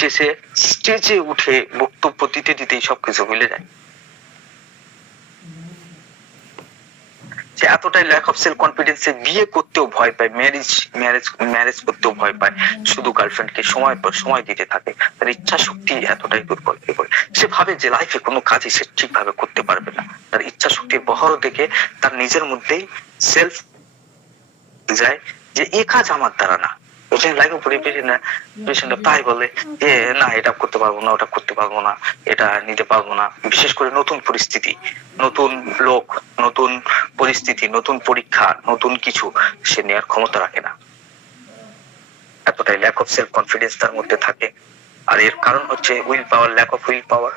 যে সে স্টেজে উঠে বক্তব্য দিতে দিতেই সবকিছু ভুলে যায়। সে এতটাই ল্যাক অফ সেলফ কনফিডেন্সে বিয়ে করতেও ভয় পায়, ম্যারেজ করতেও ভয় পায়, শুধু গার্লফ্রেন্ডকে সময় পর সময় দিতে থাকে। তার ইচ্ছা শক্তি এতটাই দুর্বল হয়ে পড়ে, সে ভাবে যে লাইফে কোনো কাজই সে ঠিকভাবে করতে পারবে না। তার ইচ্ছা শক্তির বহর দেখে তার নিজের মধ্যেই সেলফ যায় যে এ কাজ আমার দ্বারা না। তাই বলে যে না এটা করতে পারবো না, ওটা করতে পারবো না, এটা নিতে পারবো না। বিশেষ করে নতুন পরিস্থিতি, নতুন লোক, নতুন পরিস্থিতি, নতুন পরীক্ষা, নতুন কিছু সে নেওয়ার ক্ষমতা রাখে না। এতটাই ল্যাক অফ সেলফ কনফিডেন্স তার মধ্যে থাকে। আর এর কারণ হচ্ছে will power, lack of will power.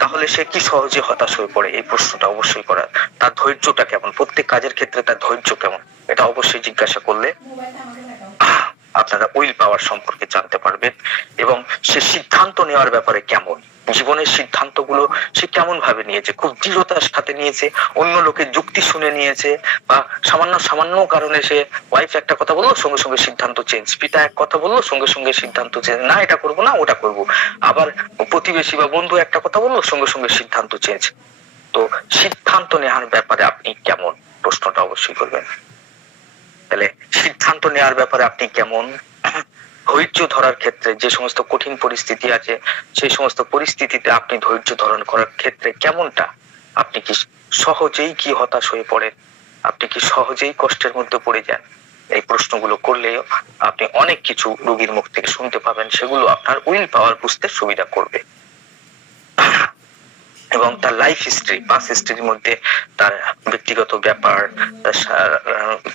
তাহলে সে কি সহজে হতাশ হয়ে পড়ে? এই প্রশ্নটা অবশ্যই করার। তার ধৈর্যটা কেমন? প্রত্যেক কাজের ক্ষেত্রে তার ধৈর্য কেমন? এটা অবশ্যই জিজ্ঞাসা করলে আপনারা উইল পাওয়ার সম্পর্কে জানতে পারবেন। এবং সে সিদ্ধান্ত নেওয়ার ব্যাপারে কেমন, জীবনের সিদ্ধান্তগুলো সে কেমন ভাবে নিয়েছে, খুব দৃঢ়তার সাথে নিয়েছে, অন্য লোকের যুক্তি শুনে নিয়েছে, বা সামান্য কারণে সে ওয়াইফ একটা কথা বললো সঙ্গে সঙ্গে সিদ্ধান্ত চেঞ্জ, পিতা এক কথা বললো সঙ্গে সঙ্গে সিদ্ধান্ত চেঞ্জ, না এটা করবো না ওটা করবো। আবার প্রতিবেশী বা বন্ধু একটা কথা বললো সঙ্গে সঙ্গে সিদ্ধান্ত চেঞ্জ। তো সিদ্ধান্ত নেওয়ার ব্যাপারে আপনি কেমন, প্রশ্নটা অবশ্যই করবেন। তাহলে সিদ্ধান্ত নেওয়ার ব্যাপারে আপনি কেমন? ধৈর্য ধরার ক্ষেত্রে যে সমস্ত কঠিন পরিস্থিতি আছে সেই সমস্ত পরিস্থিতিতে আপনি ধৈর্য ধারণ করার ক্ষেত্রে কেমনটা? আপনি কি সহজেই কি হতাশ হয়ে পড়েন? আপনি কি সহজেই কষ্টের মধ্যে পড়ে যান? এই প্রশ্নগুলো করলেও আপনি অনেক কিছু রোগীর মুখ থেকে শুনতে পাবেন, সেগুলো আপনার উইল পাওয়ার বুঝতে সুবিধা করবে। এবং তার লাইফ হিস্ট্রি, পাস হিস্ট্রির মধ্যে তার ব্যক্তিগত ব্যাপার,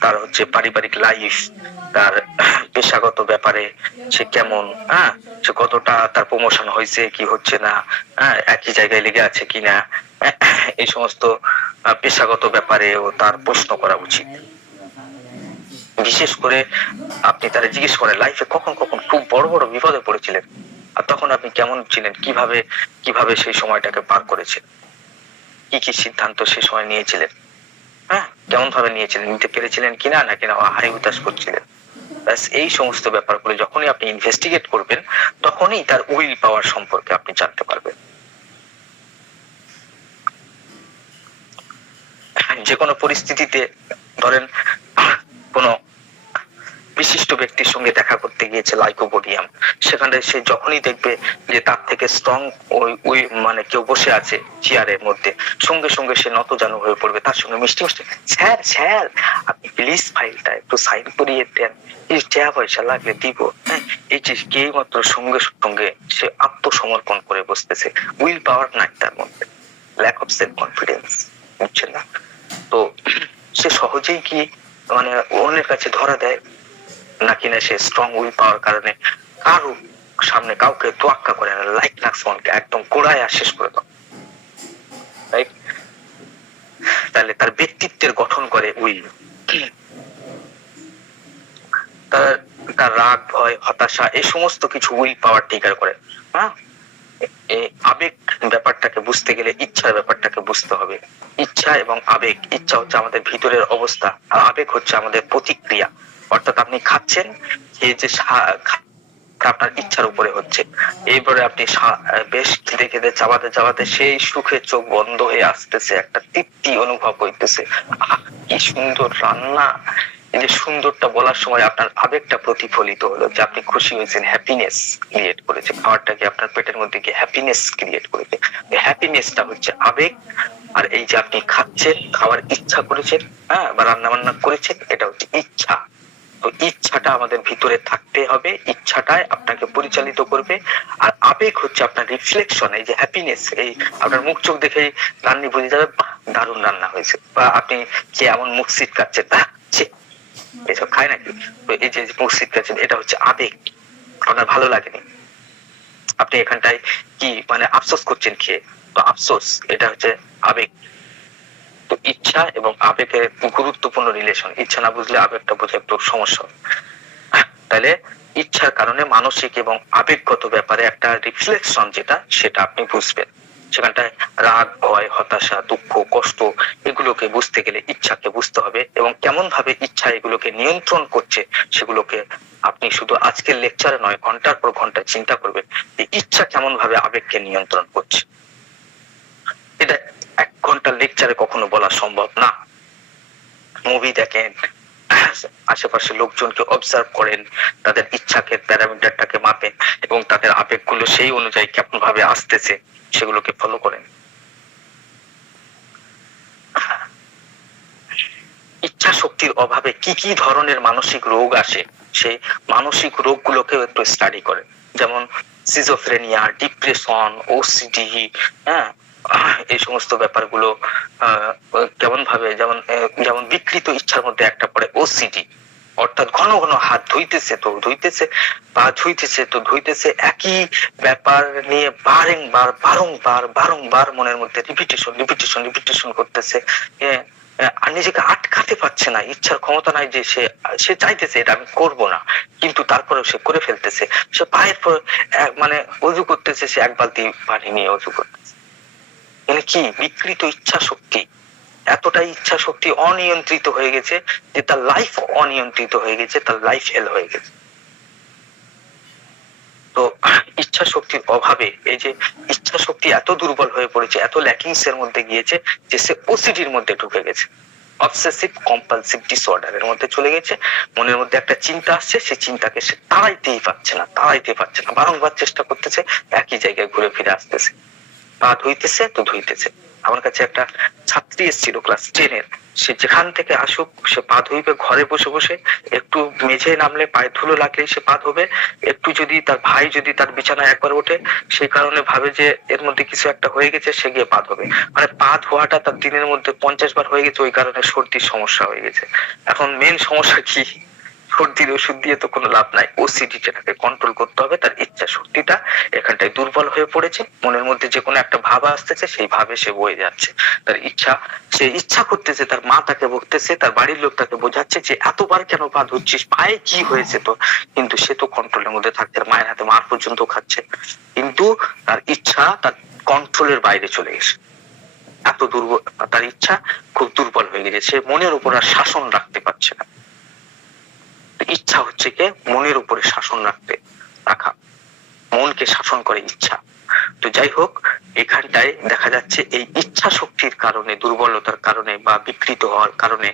তার হচ্ছে পারিবারিক লাইফ, তার পেশাগত ব্যাপারে সে কেমন, সে কতটা তার প্রমোশন হয়েছে কি হচ্ছে না, একই জায়গায় লেগে আছে কিনা, এই সমস্ত পেশাগত ব্যাপারেও তার প্রশ্ন করা উচিত। বিশেষ করে আপনি তারা জিজ্ঞেস করেন লাইফে কখন কখন খুব বড় বড় বিপদে পড়েছিলেন, আর তখন আপনি কেমন ছিলেন, কিভাবে সেই সময়টাকে পার করেছেন, কি সিদ্ধান্ত সেই সময় নিয়েছিলেন, কেমন ভাবে নিয়েছিলেন, নিতে পেরেছিলেন কিনা, নাকি না হাই হুতাশ করছিলেন। ব্যাস এই সমস্ত ব্যাপারগুলো যখনই আপনি ইনভেস্টিগেট করবেন তখনই তার উইল পাওয়ার সম্পর্কে আপনি জানতে পারবেন। যে কোনো পরিস্থিতিতে ধরেন কোনো বিশিষ্ট ব্যক্তির সঙ্গে দেখা করতে গিয়েছে লাইকোপোডিয়াম, সেখানে সে যখনই দেখবে যে তার থেকে স্ট্রং ওই মানে কেউ বসে আছে চেয়ারের মধ্যে, সঙ্গে সঙ্গে সে নতজানু হয়ে পড়বে, তার সঙ্গে মিষ্টি মিষ্টি স্যার আপনি প্লিজ ফাইলটা একটু সাইন করিয়ে দেন, টাকা পয়সা লাগলে দিব। এই যে কেই মাত্র সঙ্গে সঙ্গে সে আত্মসমর্পণ করে বসতেছে। উইল পাওয়ার নাই তার মধ্যে, ল্যাক অফ সেলফ কনফিডেন্স, বুঝছেন না? তো সে সহজেই কি মানে অন্যের কাছে ধরা দেয়, নাকি না সে স্ট্রং উইল পাওয়ার কারণে কারো সামনে কাউকে তোয়াক্কা করে না, লাইক নাক্সমনকে একদম গোড়ায় শেষ করে দাও। তাহলে তার ব্যক্তিত্বের গঠন করে উইল। তার রাগ, ভয়, হতাশা এই সমস্ত কিছু উইল পাওয়ার ট্রিগার করে। আবেগ ব্যাপারটাকে বুঝতে গেলে ইচ্ছার ব্যাপারটাকে বুঝতে হবে। ইচ্ছা এবং আবেগ, ইচ্ছা হচ্ছে আমাদের ভিতরের অবস্থা, আর আবেগ হচ্ছে আমাদের প্রতিক্রিয়া। অর্থাৎ আপনি খাচ্ছেন, খেয়ে যে আপনার ইচ্ছার উপরে হচ্ছে, এইবারে আপনি বেশ খেতে খেতে চাবাতে সেই সুখে চোখ বন্ধ হয়ে আসতেছে, একটা তৃপ্তি অনুভব হইতেছে, কি সুন্দর রান্না। এই যে সুন্দরটা বলার সময় আপনার আবেগটা প্রতিফলিত হলো, যে আপনি খুশি হয়েছেন, হ্যাপিনেস ক্রিয়েট করেছে, খাবারটাকে আপনার পেটের মধ্যে গিয়ে হ্যাপিনেস ক্রিয়েট করেছে। হ্যাপিনেসটা হচ্ছে আবেগ। আর এই যে আপনি খাচ্ছেন, খাওয়ার ইচ্ছা করেছেন, বা রান্না বান্না করেছেন, এটা হচ্ছে ইচ্ছা। তো ইচ্ছাটা আমাদের ভিতরে থাকতে হবে, ইচ্ছাটাই আপনাকে পরিচালিত করবে। আর আবেগ হচ্ছে আপনার রিফ্লেকশন, এই যে হ্যাপিনেস, এই আপনার মুখ চোখ দেখেই রান্নি বুঝে যাবে দারুণ রান্না হয়েছে, বা আপনি যে এমন মুখ সিটকাচ্ছেন, এসব খায় নাকি, তো এই যে মুখ সিটকাচ্ছেন, এটা হচ্ছে আবেগ, আপনার ভালো লাগেনি, আপনি এখানটায় কি মানে আফসোস করছেন খেয়ে, তো আফসোস, এটা হচ্ছে আবেগ। তো ইচ্ছা এবং আবেগের গুরুত্বপূর্ণ রিলেশন, ইচ্ছা না বুঝলে আবেগটা বোঝা একটু সমস্যা। তাহলে ইচ্ছার কারণে মানসিক এবং আবেগগত ব্যাপারে একটা রিফ্লেকশন যেটা, সেটা আপনি বুঝবেন, সেখানটায় রাগ, ভয়, হতাশা, দুঃখ, কষ্ট এগুলোকে বুঝতে গেলে ইচ্ছাকে বুঝতে হবে এবং কেমন ভাবে ইচ্ছা এগুলোকে নিয়ন্ত্রণ করছে সেগুলোকে আপনি শুধু আজকের লেকচারে নয় ঘন্টার পর ঘন্টা চিন্তা করবেন যে ইচ্ছা কেমন ভাবে আবেগকে নিয়ন্ত্রণ করছে। এটা 1 ঘন্টার লেকচারে কখনো বলা সম্ভব না। মুভি দেখেন, আশেপাশে লোকজনকে অবজার্ভ করেন, তাদের ইচ্ছাকে প্যারামিটারটাকে মাপেন এবং তাদের আবেগগুলো সেই অনুযায়ী কেমন ভাবে আসতেছে সেগুলোকে ফলো করেন। ইচ্ছা শক্তির অভাবে কি কি ধরনের মানসিক রোগ আসে সেই মানসিক রোগগুলোকেও একটু স্টাডি করেন, যেমন সিজোফ্রেনিয়া, ডিপ্রেশন, ওসিডি, হ্যাঁ এই সমস্ত ব্যাপারগুলো কেমন ভাবে, যেমন বিকৃত ইচ্ছার মধ্যে একটা পড়ে ওসিডি, অর্থাৎ ঘন ঘন হাত ধুইতেছে তো ধুইতেছে, পা ধুইতেছে তো ধুইতেছে, একই ব্যাপার নিয়ে বারংবার মনের মধ্যে রিপিটেশন করতেছে, আর নিজেকে আটকাতে পারছে না, ইচ্ছার ক্ষমতা নাই যে সে চাইতেছে এটা আমি করব না কিন্তু তারপরেও সে করে ফেলতেছে। সে পায়ের পর মানে অজু করতেছে, সে 1 বালতি পানি নিয়ে অজু করতেছে। মানে কি বিকৃত ইচ্ছা শক্তি, এতটাই ইচ্ছা শক্তি অনিয়ন্ত্রিত হয়ে গেছে যে তার লাইফ অনিয়ন্ত্রিত হয়ে গেছে, তার লাইফ হেল হয়ে গেছে। তো ইচ্ছা শক্তির অভাবে এই যে ইচ্ছা শক্তি এত দুর্বল হয়ে পড়েছে, এত ল্যাকিংস এর মধ্যে গিয়েছে যে সে ওসিডির মধ্যে ঢুকে গেছে, অবসেসিভ কম্পালসিভ ডিসঅর্ডারের মধ্যে চলে গেছে। মনের মধ্যে একটা চিন্তা আসছে, সেই চিন্তাকে সে তাড়াইতে পারছে না, বারংবার চেষ্টা করতেছে, একই জায়গায় ঘুরে ফিরে আসতেছে, পা ধুইতেছে তো ধুইতেছে। আমার কাছে একটা ছাত্রী এসেছিল ক্লাস 10-এর, সে যেখান থেকে আসুক সে পা ধুইবে ঘরে বসে বসে, একটু মেঝে নামলে পায়ে ধুলো লাগলেই সে পা ধোবে, একটু যদি তার ভাই যদি তার বিছানায় একবার ওঠে সেই কারণে ভাবে যে এর মধ্যে কিছু একটা হয়ে গেছে, সে গিয়ে পা ধোবে। মানে পা ধোয়াটা তার দিনের মধ্যে 50 বার হয়ে গেছে, ওই কারণে সর্দির সমস্যা হয়ে গেছে। এখন মেন সমস্যা কি, সর্দির ওষুধ দিয়ে তো কোনো লাভ নাই, ওসিডিটাকে কন্ট্রোল করতে হবে। তার ইচ্ছা শক্তিটা এখানটায় দুর্বল হয়ে পড়েছে, মনের মধ্যে যে কোনো একটা ভাব আসতেছে সেই ভাবে সে বয়ে যাচ্ছে, তার সে ইচ্ছা করতেছে, তার মা তাকে বলতেছে, তার বাড়ির লোক তাকে বোঝাচ্ছে যে এতবার কেন পা ধুচ্ছিস, পায়ে কি হয়েছে তো, কিন্তু সে তো কন্ট্রোলের মধ্যে থাকছে, মায়ের হাতে মার পর্যন্ত খাচ্ছে, কিন্তু তার ইচ্ছা তার কন্ট্রোলের বাইরে চলে গেছে, এত দুর্বল, তার ইচ্ছা খুব দুর্বল হয়ে গেছে, সে মনের উপর আর শাসন রাখতে পারছে না। ইচ্ছা হচ্ছে কি মনের উপরে শাসন রাখা, মনকে শাসন করে ইচ্ছা। তো যাই হোক, এখানটায় দেখা যাচ্ছে এই ইচ্ছা শক্তির কারণে, দুর্বলতার কারণে বা বিকৃত হওয়ার কারণে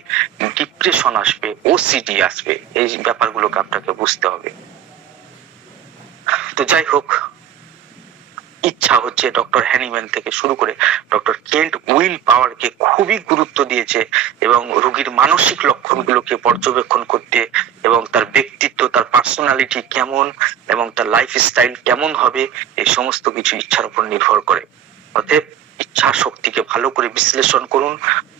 ডিপ্রেশন আসবে, ওসিডি আসবে, এই ব্যাপারগুলোকে আপনাকে বুঝতে হবে। তো যাই হোক, ইচ্ছা হচ্ছে ডক্টর হ্যানিম্যান থেকে শুরু করে ডক্টর কেন্ট উইল পাওয়ারকে খুবই গুরুত্ব দিয়েছে এবং রোগীর মানসিক লক্ষণগুলোকে পর্যবেক্ষণ করতে এবং তার ব্যক্তিত্ব, তার পার্সোনালিটি কেমন এবং তার লাইফস্টাইল কেমন হবে, এই সমস্ত কিছু ইচ্ছার উপর নির্ভর করে। অতএব ইচ্ছা শক্তিকে ভালো করে বিশ্লেষণ করুন,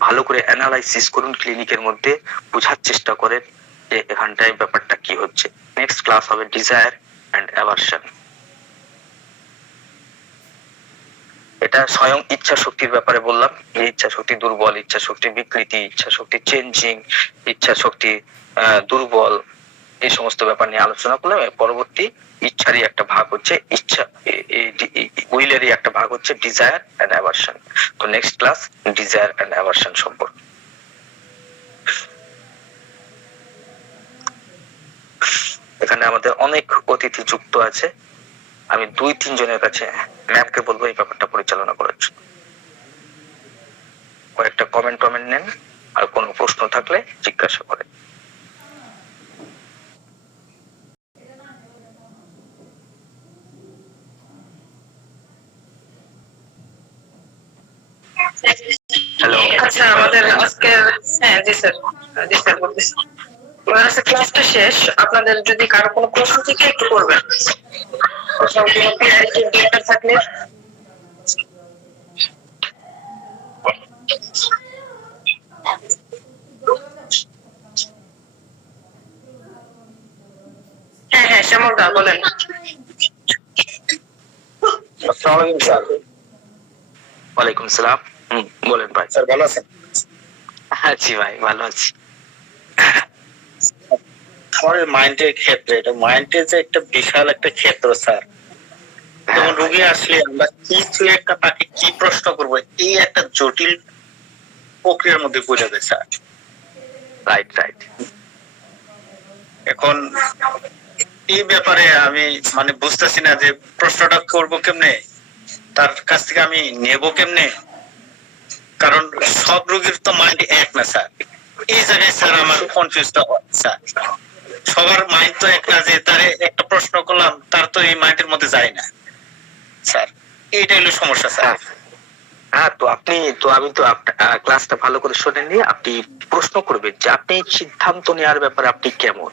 ভালো করে অ্যানালাইসিস করুন, ক্লিনিকের মধ্যে বোঝার চেষ্টা করেন যে এখানটায় ব্যাপারটা কি হচ্ছে। নেক্সট ক্লাস হবে ডিজায়ার এন্ড অ্যাভারশন। এটা স্বয়ং ইচ্ছা শক্তির ব্যাপারে বললাম, এই ইচ্ছা শক্তি দুর্বল, ইচ্ছা শক্তি বিকৃতি, ইচ্ছা শক্তি চেঞ্জিং, ইচ্ছা শক্তি দুর্বল, এই সমস্ত ব্যাপার নিয়ে আলোচনা করলাম। পরবর্তী ইচ্ছারই একটা ভাগ হচ্ছে ইচ্ছা, উইলেরই একটা ভাগ হচ্ছে ডিজায়ার এন্ড অ্যাভারশন। তো next class desire and aversion সম্পর্কে। এখানে আমাদের অনেক অতিথি যুক্ত আছে, আমি 2-3 জনের কাছে ম্যামকে বলবো এই ব্যাপারটা পরিচালনা করার জন্য। কয়েকটা কমেন্ট নেন, আর কোনো প্রশ্ন থাকলে জিজ্ঞাসা করেন। হ্যালো, আচ্ছা আমাদের আজকের, হ্যাঁ জি স্যার বলতেছি, আমাদের আজকে ক্লাসটা শেষ। আপনাদের যদি কারো কোনো প্রশ্ন থাকে একটু করবেন, কোনো পিআইডির দরকার থাকলে। হ্যাঁ শ্যামল দা বলেন। আসসালামু আলাইকুম স্যার। ওয়ালাইকুম সালাম। বলেন ভাই। স্যার ভালো আছেন? আছি ভাই, ভালো আছি। আমার মাইন্ডের ক্ষেত্রে, এটা মাইন্ডের যে একটা বিশাল একটা ক্ষেত্র স্যার, যেমন রোগী আসলে আমরা কিছু একটা তাকে কি প্রশ্ন করবো, এই একটা জটিল প্রক্রিয়ার মধ্যে পড়ে যায় স্যার। Right right. এখন এই ব্যাপারে আমি মানে বুঝতেছি না যে প্রশ্নটা করবো কেমনে, তার কাছ থেকে আমি নেবো কেমনে, কারণ সব রোগীর তো মাইন্ড এক না স্যার। এই জায়গায় স্যার আমার কনফিউজটা হয় স্যার। সবার মাইন্ড তো এক না, যে তারে একটা প্রশ্ন করলাম তার তো এই মাইন্ডের মধ্যে যায় না স্যার, এইটাই হলো সমস্যা স্যার। হ্যাঁ, তো আমি তো ক্লাসটা ভালো করে শোনেননি। আপনি প্রশ্ন করবেন যে আপনি সিদ্ধান্ত নেওয়ার ব্যাপারে আপনি কেমন,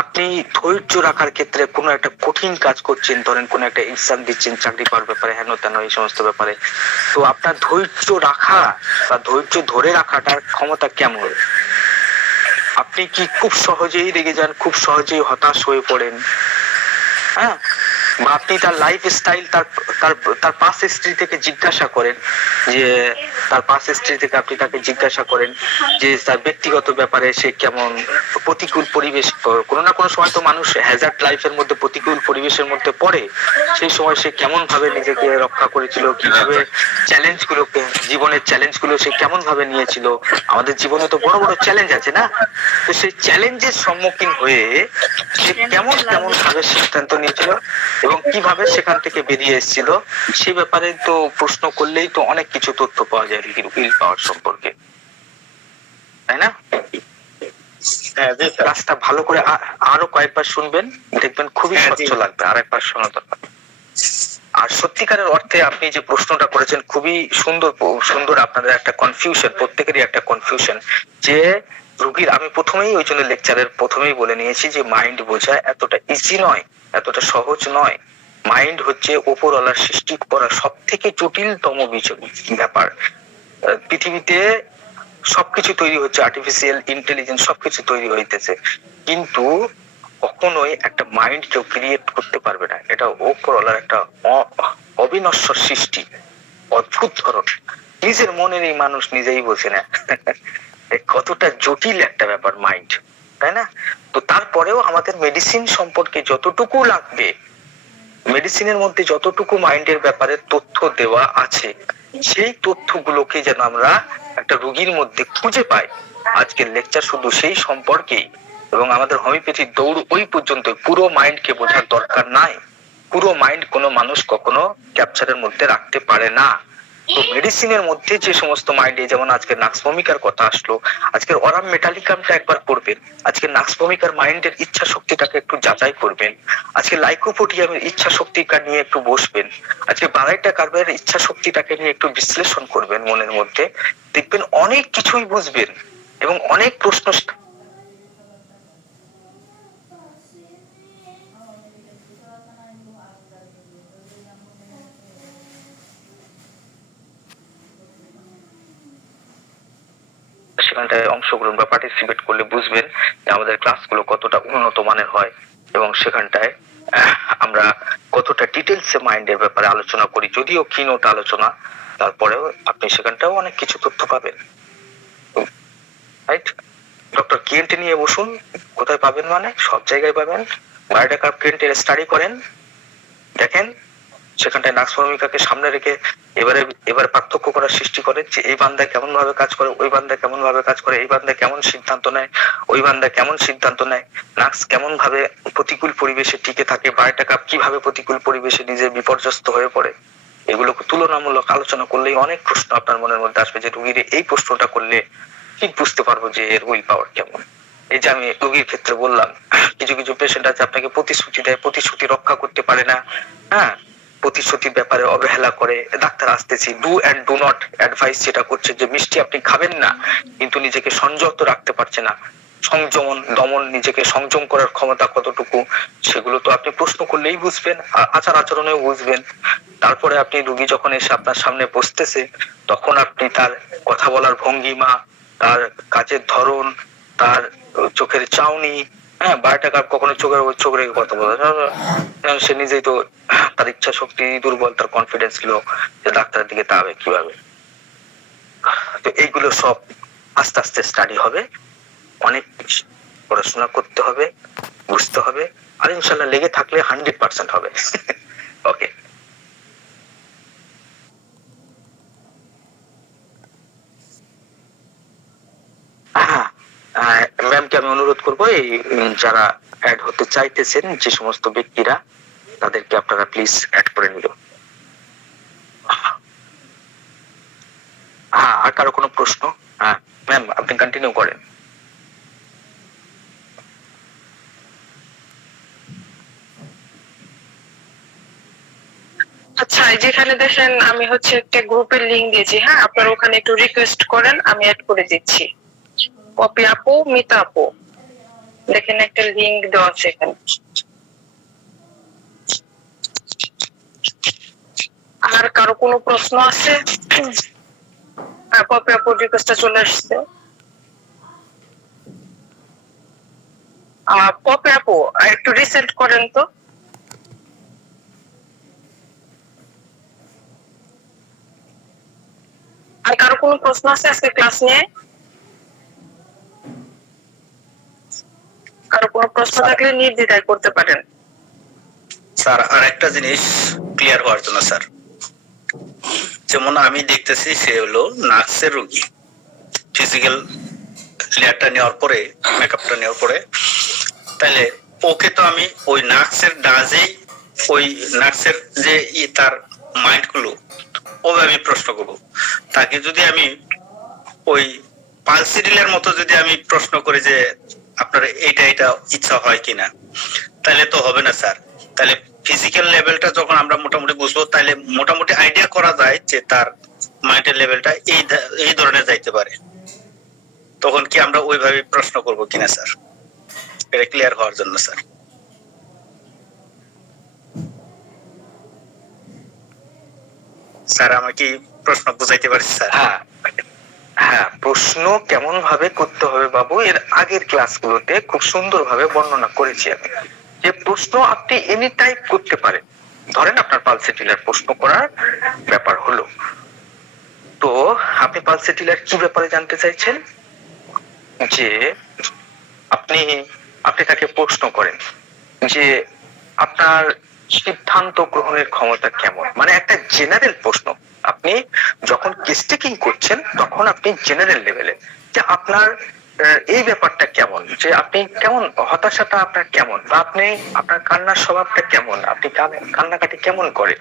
আপনি ধৈর্য রাখার ক্ষেত্রে কোনো একটা কঠিন কাজ করছেন, ধরেন কোনো একটা এক্সাম দিচ্ছেন চাকরি পাওয়ার ব্যাপারে, হেন তেন এই সমস্ত ব্যাপারে, তো আপনার ধৈর্য রাখা বা ধৈর্য ধরে রাখাটার ক্ষমতা কেমন? আপনি কি খুব সহজেই রেগে যান, খুব সহজেই হতাশ হয়ে পড়েন? হ্যাঁ, বা আপনি তার লাইফ স্টাইল, তার পাস হিস্ট্রি থেকে জিজ্ঞাসা করেন, যে তার পাস হিস্ট্রি থেকে আপনি তাকে জিজ্ঞাসা করেন যে তার ব্যক্তিগত ব্যাপারে সে কেমন, প্রতিকূল পরিবেশ, কোনো না কোনো সময় তো মানুষ হ্যাজার্ড লাইফের মধ্যে, প্রতিকূল পরিবেশের মধ্যে পড়ে, সেই সময় সে কেমন ভাবে নিজেকে রক্ষা করেছিল, কিভাবে চ্যালেঞ্জগুলোকে, জীবনের চ্যালেঞ্জগুলো সে কেমন ভাবে নিয়েছিল। আমাদের জীবনে তো বড় বড় চ্যালেঞ্জ আছে না, তো সেই চ্যালেঞ্জের সম্মুখীন হয়ে সে কেমন কেমন ভাবে সিদ্ধান্ত নিয়েছিল এবং কিভাবে সেখান থেকে বেরিয়ে এসেছিল, সে ব্যাপারে তো প্রশ্ন করলেই তো অনেক কিছু তথ্য পাওয়া যায় উইল পাওয়ার সম্পর্কে, তাই না? ক্লাসটা ভালো করে আরো কয়েকবার শুনবেন, দেখবেন খুবই স্বচ্ছ লাগবে, আরেকবার শোনা দরকার। আর সত্যিকারের অর্থে আপনি যে প্রশ্নটা করেছেন খুবই সুন্দর। আপনাদের একটা কনফিউশন, প্রত্যেকেরই একটা কনফিউশন যে রোগীর, আমি প্রথমেই ওই জন্য লেকচারের প্রথমেই বলে নিয়েছি যে মাইন্ড বোঝা এতটা ইজি নয়, এতটা সহজ নয়। মাইন্ড হচ্ছে উপরওয়ালার সৃষ্টি করা সব থেকে জটিলতম ব্যাপার। পৃথিবীতে সবকিছু তৈরি হচ্ছে, আর্টিফিশিয়াল ইন্টেলিজেন্স সবকিছু তৈরি হইতেছে, কিন্তু কখনোই একটা মাইন্ড কেউ ক্রিয়েট করতে পারবে না। এটা উপরওয়ালার একটা অবিনশ্বর সৃষ্টি, অদ্ভুত ধরন। নিজের মনের এই মানুষ নিজেই বোঝে না কতটা জটিল একটা ব্যাপার মাইন্ড, তাই না? তো তারপরেও আমাদের মেডিসিন সম্পর্কে যতটুকু লাগবে, মেডিসিনের মধ্যে যতটুকু মাইন্ডের ব্যাপারে তথ্য দেওয়া আছে, সেই তথ্যগুলোকে যেন আমরা একটা রোগীর মধ্যে খুঁজে পাই। আজকের লেকচার শুধু সেই সম্পর্কেই, এবং আমাদের হোমিওপ্যাথির দৌড় ওই পর্যন্ত। পুরো মাইন্ডকে বোঝার দরকার নাই, পুরো মাইন্ড কোনো মানুষ কখনো ক্যাপচারের মধ্যে রাখতে পারে না। তো মেডিসিনের মধ্যে যে সমস্ত মাইন্ডে, যেমন আজকে নাক্স ভূমিকার কথা আসলো, আজকের অরাম মেটালিকামটা একবার করবেন, আজকে নাক্স ভূমিকার মাইন্ডের ইচ্ছা শক্তিটাকে একটু যাচাই করবেন, আজকে লাইকোপোডিয়ামের ইচ্ছা শক্তিটা নিয়ে একটু বসবেন, আজকে বারাইটা কার্বের ইচ্ছা শক্তিটাকে নিয়ে একটু বিশ্লেষণ করবেন মনের মধ্যে, দেখবেন অনেক কিছুই বুঝবেন এবং অনেক প্রশ্ন সেখানটায় অংশগ্রহণ বা পার্টিসিপেট করলে বুঝবেন যে আমাদের ক্লাসগুলো কতটা উন্নত মানের হয় এবং সেখানটায় আমরা কতটা ডিটেলসে মাইন্ডের ব্যাপারে আলোচনা করি। যদিও কিনোট আলোচনা, তারপরেও আপনি সেখানটাও অনেক কিছু তথ্য পাবেন, রাইট? ডক্টর কেন্ট নিয়ে বসুন, কোথায় পাবেন মানে সব জায়গায় পাবেন। বায়োটা কার্ভ কেন্টের স্টাডি করেন, দেখেন সেখানটায় নাক্স ভূমিকাকে সামনে রেখে এবারে পার্থক্য করার সৃষ্টি করে যে এই বান্দা কেমন ভাবে কাজ করে, ওই বান্দা কেমন ভাবে কাজ করে, এই বান্দা কেমন সিদ্ধান্ত নেয়, ওই বান্দা কেমন সিদ্ধান্ত নেয়, নাক্স কেমন ভাবে প্রতিকূল পরিবেশে টিকে থাকে, বায়োটা কার্ভ কিভাবে প্রতিকূল পরিবেশে নিজে বিপর্যস্ত হয়ে পড়ে। এগুলোকে তুলনামূলক আলোচনা করলেই অনেক প্রশ্ন আপনার মনের মধ্যে আসবে, যে রোগীর এই প্রশ্নটা করলে ঠিক বুঝতে পারবো যে এর উইল পাওয়ার কেমন। এই যে আমি রোগীর ক্ষেত্রে বললাম, কিছু কিছু পেশেন্ট আছে আপনাকে প্রতিশ্রুতি দেয়, প্রতিশ্রুতি রক্ষা করতে পারে না, হ্যাঁ, প্রতিশ্রুতির ব্যাপারে অবহেলা করে। ডাক্তার আসতেছি, do and do not advice যেটা করছে, যে মিষ্টি আপনি খাবেন না, কিন্তু নিজেকে সংযত রাখতে পারছে না, দমন, নিজেকে সংযম করার ক্ষমতা কতটুকু, সেগুলো তো আপনি প্রশ্ন করলেই বুঝবেন, আচার আচরণেও বুঝবেন। তারপরে আপনি রোগী যখন এসে আপনার সামনে বসতেছে, তখন আপনি তার কথা বলার ভঙ্গিমা, তার কাজের ধরন, তার চোখের চাউনি, হ্যাঁ, বায়োটা কার্ভ কখনো চোখ রেখে কথা বলে, সে নিজেই তো তার ইচ্ছা শক্তি দুর্বল, তার কনফিডেন্স লো, যে ডাক্তারের দিকে তাকাবে কিভাবে। তো এইগুলো সব আস্তে আস্তে স্টাডি হবে, অনেক পড়াশোনা করতে হবে, বুঝতে হবে, আর ইনশাল্লাহ লেগে থাকলে 100% হবে। ওকে। ম্যামকে আমি অনুরোধ করবো এই যারা অ্যাড হতে চাইতেছেন যে সমস্ত ব্যক্তিরা, তাদেরকে আপনারা প্লিজ অ্যাড করে নিল। হ্যাঁ, আর কারো কোনো প্রশ্ন? হ্যাঁ ম্যাম, আপনি কন্টিনিউ করেন। আচ্ছা, এই যেখানে দেখেন আমি হচ্ছে একটা গ্রুপের লিংক দিয়েছি, হ্যাঁ আপনারা ওখানে একটু রিকোয়েস্ট করেন, আমি অ্যাড করে দিচ্ছি। পপি আপু, মিতা আপু, দেখেন একটা লিংক দেওয়া আছে এখানে। আর কারো কোনো প্রশ্ন আছে? হ্যাঁ, পপি আপুর রিকোয়েস্টটা চলে আসছে। পপি আপু একটু রিসেন্ট করেন তো। আর কারো কোনো প্রশ্ন আছে আজকে ক্লাস নিয়ে? কারো কোনো প্রশ্ন থাকলে নির্দ্বিধায় করতে পারেন। স্যার আর একটা জিনিস ক্লিয়ার হওয়ার জন্য স্যার, যেমন আমি দেখতেছি সে হলো নার্সের রোগী, ফিজিক্যাল লেয়ারটা নেওয়ার পরে, মেকআপটা নেওয়ার পরে, তাহলে ওকে তো আমি ওই নার্সের ডাজেই, ওই নার্সের যে তার মাইন্ড গুলো ওভাবে আমি প্রশ্ন করবো। তাকে যদি আমি ওই পালসিডিলের মতো যদি আমি প্রশ্ন করি যে আপনার এটা ইচ্ছা হয় কিনা, তাহলে তো হবে না স্যার। তাহলে ফিজিক্যাল লেভেলটা যখন আমরা মোটামুটি বুঝবো, তাহলে মোটামুটি আইডিয়া করা যায় যে তার মাইন্ডের লেভেলটা এই ধরনের যাইতে পারে। তখন কি আমরা ওইভাবে প্রশ্ন করব কিনা স্যার, এটা ক্লিয়ার হওয়ার জন্য স্যার। স্যার আমাকে প্রশ্ন বুঝাইতে পারছি স্যার? হ্যাঁ হ্যাঁ, প্রশ্ন কেমন ভাবে করতে হবে বাবু, এর আগের ক্লাসগুলোতে খুব সুন্দরভাবে বর্ণনা করেছি আমি। যে প্রশ্ন আপনি এনি টাইপ করতে পারেন। ধরেন আপনার পালসেটিলার প্রশ্ন করার ব্যাপার হলো, তো আপনি পালসেটিলার কি ব্যাপারে জানতে চাইছেন, যে আপনি তাকে প্রশ্ন করেন যে আপনার সিদ্ধান্ত গ্রহণের ক্ষমতা কেমন, মানে একটা জেনারেল প্রশ্ন। আপনি যখন কেস টেকিং করছেন তখন আপনি জেনারেল লেভেলে যে আপনার এই ব্যাপারটা কেমন, যে আপনি কেমন, হতাশাটা আপনার কেমন, বা আপনি আপনার কান্নার স্বভাবটা কেমন, আপনি কান্নাকাটি কেমন করেন,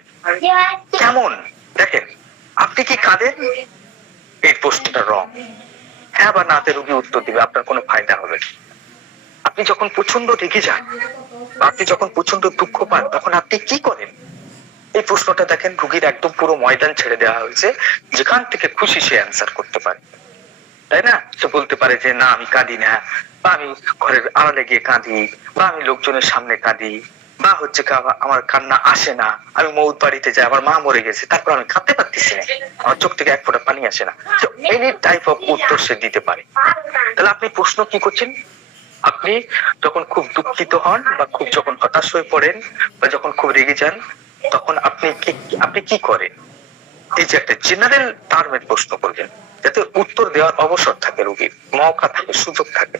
কেমন, দেখেন আপনি কি কাঁদেন, এই প্রশ্নটা রং। হ্যাঁ বা নাতে রোগী উত্তর দিবে, আপনার কোনো ফায়দা হবে না। আপনি যখন প্রচন্ড রেগে যান, আপনি যখন প্রচন্ড দুঃখ পান, তখন আপনি কি করেন, এই প্রশ্নটা দেখেন রোগীর একদম পুরো ময়দান ছেড়ে দেওয়া হয়েছে, যেখান থেকে খুশি সে অ্যান্সার করতে পারে, তাই না? সে বলতে পারে যে না আমি কাঁদি না, বা আমি ঘরের আড়ালে গিয়ে কাঁদি, বা আমি লোকজনের সামনে কাঁদি, বা হচ্ছে আমার কান্না আসে না, আমি মৌত বাড়িতে যাই, আমার মা মরে গেছে, তারপর আমি কাঁদতে পারতেছি না, আমার চোখ থেকে এক ফোঁটা পানি আসে না। এনি টাইপ অফ উত্তর সে দিতে পারে। তাহলে আপনি প্রশ্ন কি করছেন, আপনি যখন খুব দুঃখিত হন, বা খুব যখন হতাশ হয়ে পড়েন, বা যখন খুব রেগে যান, তখন আপনি কি করেন, এই যে একটা জেনারেল টার্মের প্রশ্ন করবেন, যাতে উত্তর দেওয়ার অবসর থাকে, রোগীর মৌকা থাকে, সুযোগ থাকে।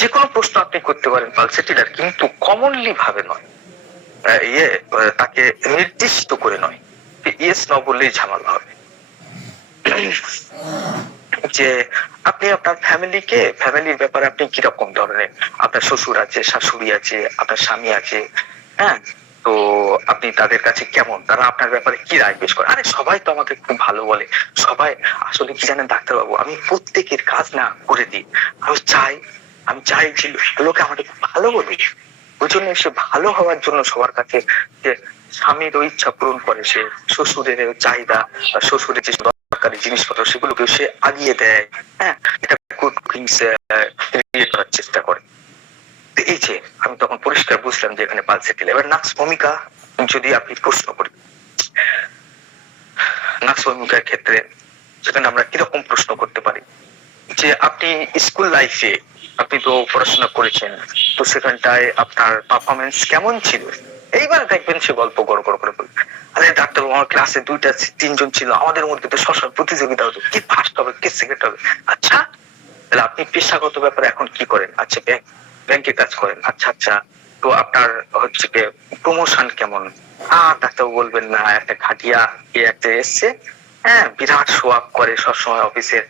যে কোনো প্রশ্ন আপনি করতে পারেন পালসেটিলার, কিন্তু কমনলি ভাবে নয়, তাকে নির্দিষ্ট করে নয়, ইয়েস ন বললেই ঝামেলা হবে। যে আপনি আপনার ফ্যামিলির ব্যাপারে আপনি কিরকম ধরনের, আপনার শ্বশুর আছে, শাশুড়ি আছে, আপনার স্বামী আছে, হ্যাঁ, তো আপনি তাদের কাছে কেমন, তারা আপনার ব্যাপারে কি রায় পেশ করে। আরে সবাই তো আমাকে খুব ভালো বলে, সবাই আসলে কি জানেন ডাক্তারবাবু, আমি প্রত্যেকের কাজ না করে দিই, আমি চাই যে লোকে আমাকে ভালো বলে, ওই জন্য সে ভালো হওয়ার জন্য সবার কাছে যে স্বামীর ইচ্ছা পূরণ করে, সে শ্বশুরের চাহিদা, শ্বশুরের যে দরকারি জিনিসপত্র সেগুলোকে সে আগিয়ে দেয়, হ্যাঁ, এটা গুড থিংস ক্রিয়েট করার চেষ্টা করে। এই যে আমি তখন পরিষ্কার বুঝলাম যে এখানে পালসেটিলা। এবার নাক্স ভূমিকা যদি আপনি প্রশ্ন করি, নাক্স ভূমিকার ক্ষেত্রে সেখানে আমরা কিরকম প্রশ্ন করতে পারি, যে আপনি স্কুল লাইফে আপনি তো পড়াশোনা করেছেন, তো সেখানটায় আপনার পারফরমেন্স কেমন ছিল। এইবার দেখবেন সে গল্প গড় করে বলবে, আরে ডাক্তার আমার ক্লাসে 2-3 জন ছিল, আমাদের মধ্যে তো সবসময় প্রতিযোগিতা হতো, কে ফার্স্ট হবে কে সেকেন্ড হবে। আচ্ছা, তাহলে আপনি পেশাগত ব্যাপারে এখন কি করেন, আচ্ছা ব্যাংকে কাজ করেন, আচ্ছা তো আপনার হচ্ছে কি প্রমোশন কেমন? ডাক্তারবাবু বলবেন না, একটা ঘাটিয়া কে একটা এসছে, হ্যাঁ বিরাট শো আপ করে সবসময় অফিসের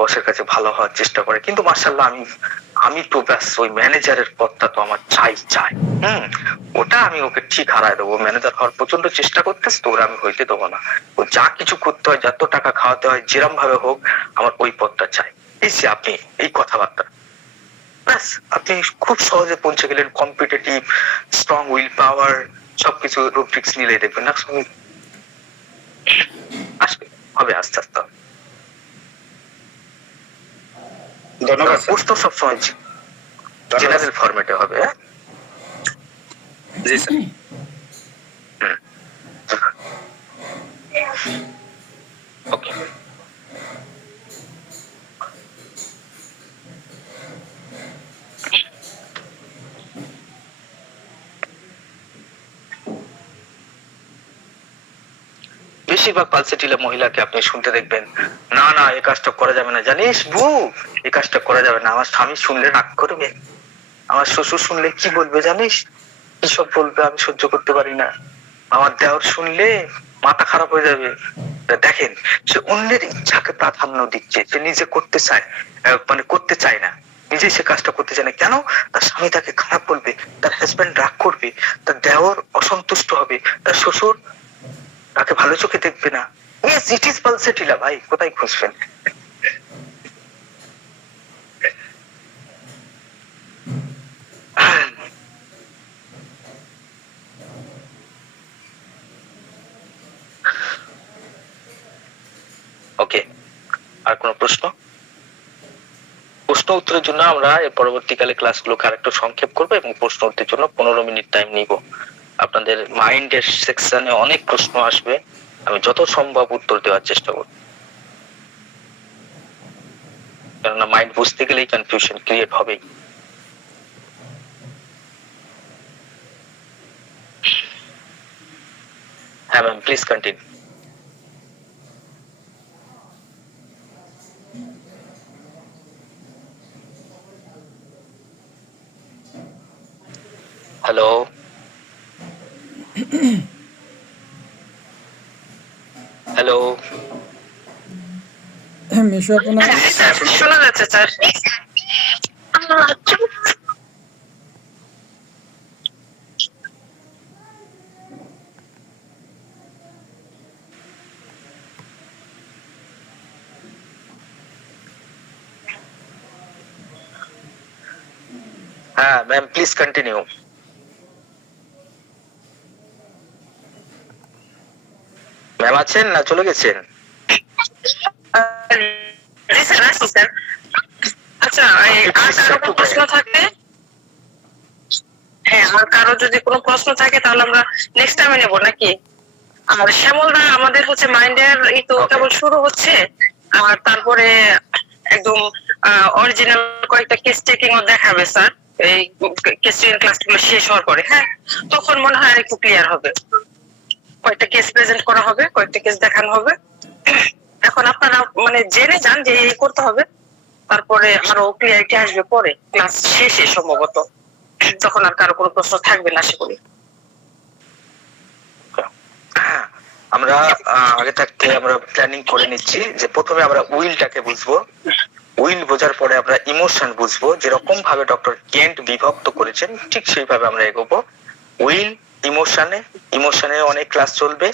বসের কাছে ভালো হওয়ার চেষ্টা করে, কিন্তু মার্শাল্লাহ আমি তো ব্যাস ওই ম্যানেজারের পদটা তো আমার চাই। ওটা আমি ওকে ঠিক হারাই দেবো। ম্যানেজার হওয়ার প্রচন্ড চেষ্টা করতেছে, তো ওরা আমি হইতে দেবো না। ও যা কিছু করতে হয়, যত টাকা খাওয়াতে হয়, যেরম ভাবে হোক আমার ওই পদটা চাই। এই যে আপনি এই কথাবার্তা, ব্যাস আপনি খুব সহজে পৌঁছে গেলেন। কম্পিটিটিভ, স্ট্রং উইল পাওয়ার, সবকিছু রুব্রিক্স মিলিয়ে দেখবেন না, আসবে, হবে আস্তে আস্তে। ধন্যবাদ স্যার। প্রশ্ন সবসময় জেনারেল ফরম্যাটে হবে। জি স্যার। ওকে, বেশিরভাগ পালসেটিলা মহিলাকে আপনি শুনতে দেখবেন, না না এই কাজটা করা যাবে না, জানিস বউ এই কাজটা করা যাবে না, আমার স্বামী শুনলে রাগ করবে, আমার শ্বশুর শুনলে কি বলবে জানিস, কি সব বলবে, আমি সহ্য করতে পারি না, আমার দেওর শুনলে মাথা খারাপ হয়ে যাবে। দেখেন, সে অন্যের ইচ্ছাকে প্রাধান্য দিচ্ছে, সে নিজে করতে চায়, মানে করতে চায় না, নিজে সে কাজটা করতে চায় না। কেন? তার স্বামী তাকে খারাপ বলবে, তার হাজবেন্ড রাগ করবে, তার দেওর অসন্তুষ্ট হবে, তার শ্বশুর তাকে ভালো চোখে দেখবে না। ইয়েস, ইট ইজ পালসেটিলা ভাই, কোথায় খুঁজবেন? ওকে, আর কোনো প্রশ্ন? প্রশ্ন উত্তরের জন্য আমরা এর পরবর্তীকালে ক্লাসগুলোকে আরেকটু সংক্ষেপ করবো এবং প্রশ্ন উত্তরের জন্য 15 মিনিট টাইম নিব। আপনাদের মাইন্ডের সেকশনে অনেক প্রশ্ন আসবে, আমি যত সম্ভব উত্তর দেওয়ার চেষ্টা করব, কেননা মাইন্ড বুঝতে গেলেই কনফিউশন ক্রিয়েট হবেই। হ্যাঁ ma'am, please continue. Hello, hello, Mishu আপনার শোনা যাচ্ছে স্যার। হ্যাঁ ম্যাম, প্লিজ কন্টিনিউ। ম্যাম আছেন না চলে গেছেন? জি স্যার, আছি স্যার। আচ্ছা, আর কারো কোনো প্রশ্ন থাকে? হ্যাঁ, আর কারো যদি কোনো প্রশ্ন থাকে তাহলে আমরা নেক্সট টাইমে নেব নাকি? আর শ্যামলদা, আমাদের হচ্ছে মাইন্ডের এই তো কেবল শুরু হচ্ছে, আর তারপরে একদম অরিজিনাল কয়েকটা কেস টেকিং ও দেখাবে স্যার, এই কেস টেকিং ক্লাসগুলো শেষ হওয়ার পরে। হ্যাঁ, তখন মনে হয় একটু ক্লিয়ার হবে, কয়েকটা কেস প্রেজেন্ট করা হবে, কয়েকটা কেস দেখানো হবে। এখন আপনারা মানে জেনে যান যে এই করতে হবে, তারপরে আরো ক্লিয়ারিটি আসবে পরে ক্লাস শেষে সম্ভবত, তখন আর কারো কোনো প্রশ্ন থাকবে না আশা করি। আমরা আগে থাকতে আমরা প্ল্যানিং করে নিচ্ছি যে প্রথমে আমরা উইলটাকে বুঝবো, উইল বোঝার পরে আমরা ইমোশন বুঝবো, যেরকম ভাবে ডক্টর কেন্ট বিভক্ত করেছেন ঠিক সেইভাবে আমরা এগোবো। উইল, ইমোশনে অনেক ক্লাস চলবে।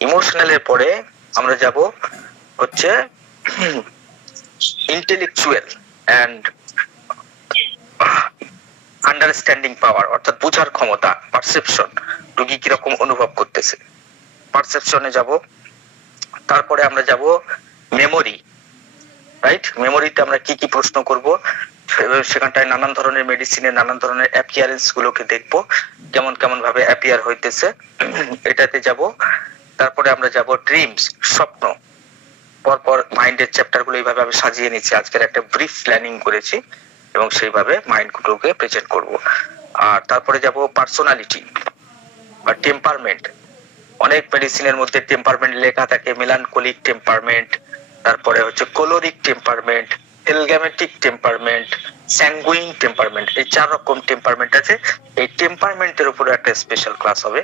ইমোশনালের পরে আমরা যাব হচ্ছে ইন্টেলেকচুয়াল এন্ড আন্ডারস্ট্যান্ডিং পাওয়ার, অর্থাৎ বোঝার ক্ষমতা, পারসেপশন, রোগী কিরকম অনুভব করতেছে, পারসেপশনে যাব। তারপরে আমরা যাব মেমোরি, রাইট? মেমোরিতে আমরা কি কি প্রশ্ন করব, সেখানটায় নানান ধরনের মেডিসিনের নানান ধরনের অ্যাপিয়ারেন্স গুলোকে দেখব, কেমন কেমন ভাবে অ্যাপিয়ার হইতেছে, এটাতে যাব। তারপরে আমরা যাব ড্রিমস, স্বপ্ন। পরপর মাইন্ডের চ্যাপ্টার গুলো এইভাবে আমি সাজিয়ে নিচ্ছি, আজকের একটা ব্রিফ প্ল্যানিং করেছি এবং সেইভাবে মাইন্ড গুলোকে প্রেজেন্ট করব। আর তারপরে যাব পার্সোনালিটি বা টেম্পারমেন্ট। অনেক মেডিসিনের মধ্যে টেম্পারমেন্ট লেখা থাকে, মেলানকোলিক টেম্পারমেন্ট, তারপরে হচ্ছে কোলোরিক টেম্পারমেন্ট, হেলগ্যামেটিক টেম্পারমেন্ট, স্যাঙ্গুইন টেম্পারমেন্ট, এই 4 রকম টেম্পারমেন্ট আছে। এই টেম্পারমেন্টের উপরে একটা স্পেশাল ক্লাস হবে।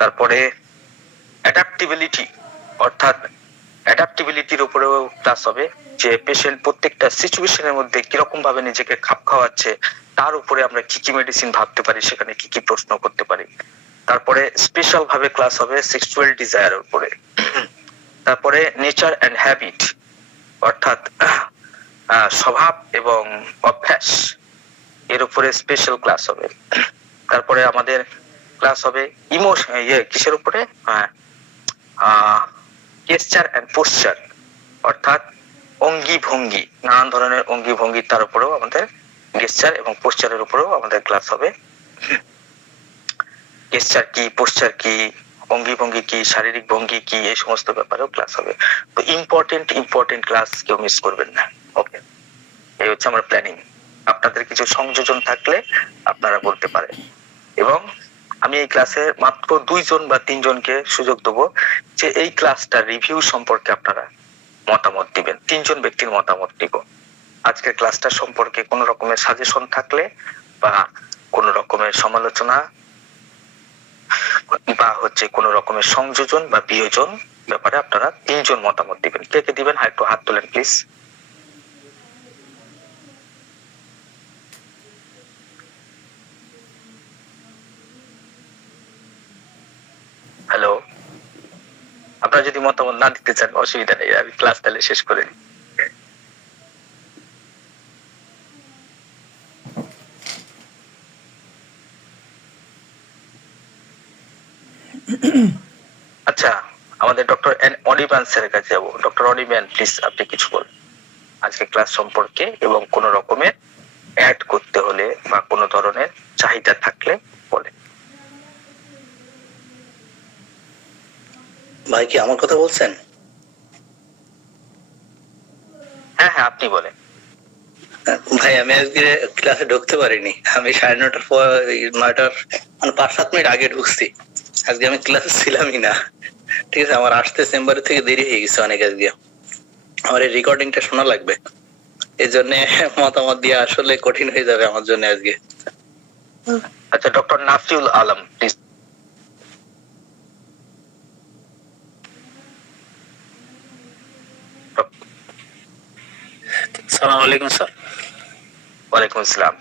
তারপরে অ্যাডাপ্টিবিলিটি, অর্থাৎ অ্যাডাপ্টিবিলিটির উপরেও ক্লাস হবে, যে পেশেন্ট প্রত্যেকটা সিচুয়েশনের মধ্যে কিরকম ভাবে নিজেকে খাপ খাওয়াচ্ছে, তার উপরে আমরা কি কি মেডিসিন ভাবতে পারি, সেখানে কি কি প্রশ্ন করতে পারি। তারপরে স্পেশাল ভাবে ক্লাস হবে সেক্সুয়াল ডিজায়ারের উপরে। তারপরে নেচার অ্যান্ড হ্যাবিট, অর্থাৎ স্বভাব এবং অভ্যাস, এর উপরে স্পেশাল ক্লাস হবে। তারপরে আমাদের ক্লাস হবে ইমোশন, কিসের উপরে, গেস্টার অ্যান্ড পোস্চার, অর্থাৎ অঙ্গি ভঙ্গি, নানান ধরনের অঙ্গি ভঙ্গি, তার উপরেও আমাদের গেস্টার এবং পোস্চারের উপরেও আমাদের ক্লাস হবে। গেস্টার কি, পোস্চার কি, অঙ্গি ভঙ্গি কি, শারীরিক ভঙ্গি কি, এই সমস্ত ব্যাপারেও ক্লাস হবে। তো ইম্পর্টেন্ট ক্লাস কেউ মিস করবেন না। ওকে, এই হচ্ছে আমার প্ল্যানিং। আপনাদের কিছু সংযোজন থাকলে আপনারা বলতে পারেন, এবং আমি এই ক্লাসে মাত্র 2 জন বা 3 জনকে সুযোগ দেবো যে এই ক্লাসটা রিভিউ সম্পর্কে আপনারা মতামত দিবেন। 3 জন ব্যক্তির মতামত দিব। আজকের ক্লাসটা সম্পর্কে কোনো রকমের সাজেশন থাকলে বা কোনো রকমের সমালোচনা বা হচ্ছে কোনো রকমের সংযোজন বা বিয়োজন ব্যাপারে আপনারা 3 জন মতামত দিবেন। কে কে দিবেন, একটু হাত তোলেন প্লিজ। হ্যালো, আপনারা যদি মতামত না দিতে চান অসুবিধা নেই, আমি ক্লাস তাহলে শেষ করে দিই। আচ্ছা, আমাদের ডক্টর অনিবান স্যারের কাছে যাবো। ডক্টর অনিবান, প্লিজ আপনি কিছু বলুন আজকে ক্লাস সম্পর্কে, এবং কোন রকমের অ্যাড করতে হলে বা কোনো ধরনের চাহিদা থাকলে বলেন। ভাই কি আমার কথা বলছেন? হ্যাঁ হ্যাঁ, আপনি বলেন। ভাই আমি আজকে ক্লাসে ঢুকতে পারিনি, আমি 9:30 পর 9টার মানে 5-7 মিনিট আগে ঢুকছি। আজকে আমি ক্লাসে ছিলামই না, ঠিক আছে। আমার আসতে চেম্বারে থেকে দেরি হয়ে গেছে অনেক। আজকে আমার এই রেকর্ডিংটা শোনা লাগবে, এই জন্য মতামত দিয়ে আসলে কঠিন হয়ে যাবে আমার জন্য আজকে। আচ্ছা, ডক্টর নাফিউল আলম প্লিজ। আসসালামু আলাইকুম স্যার। ওয়ালাইকুম আসসালাম।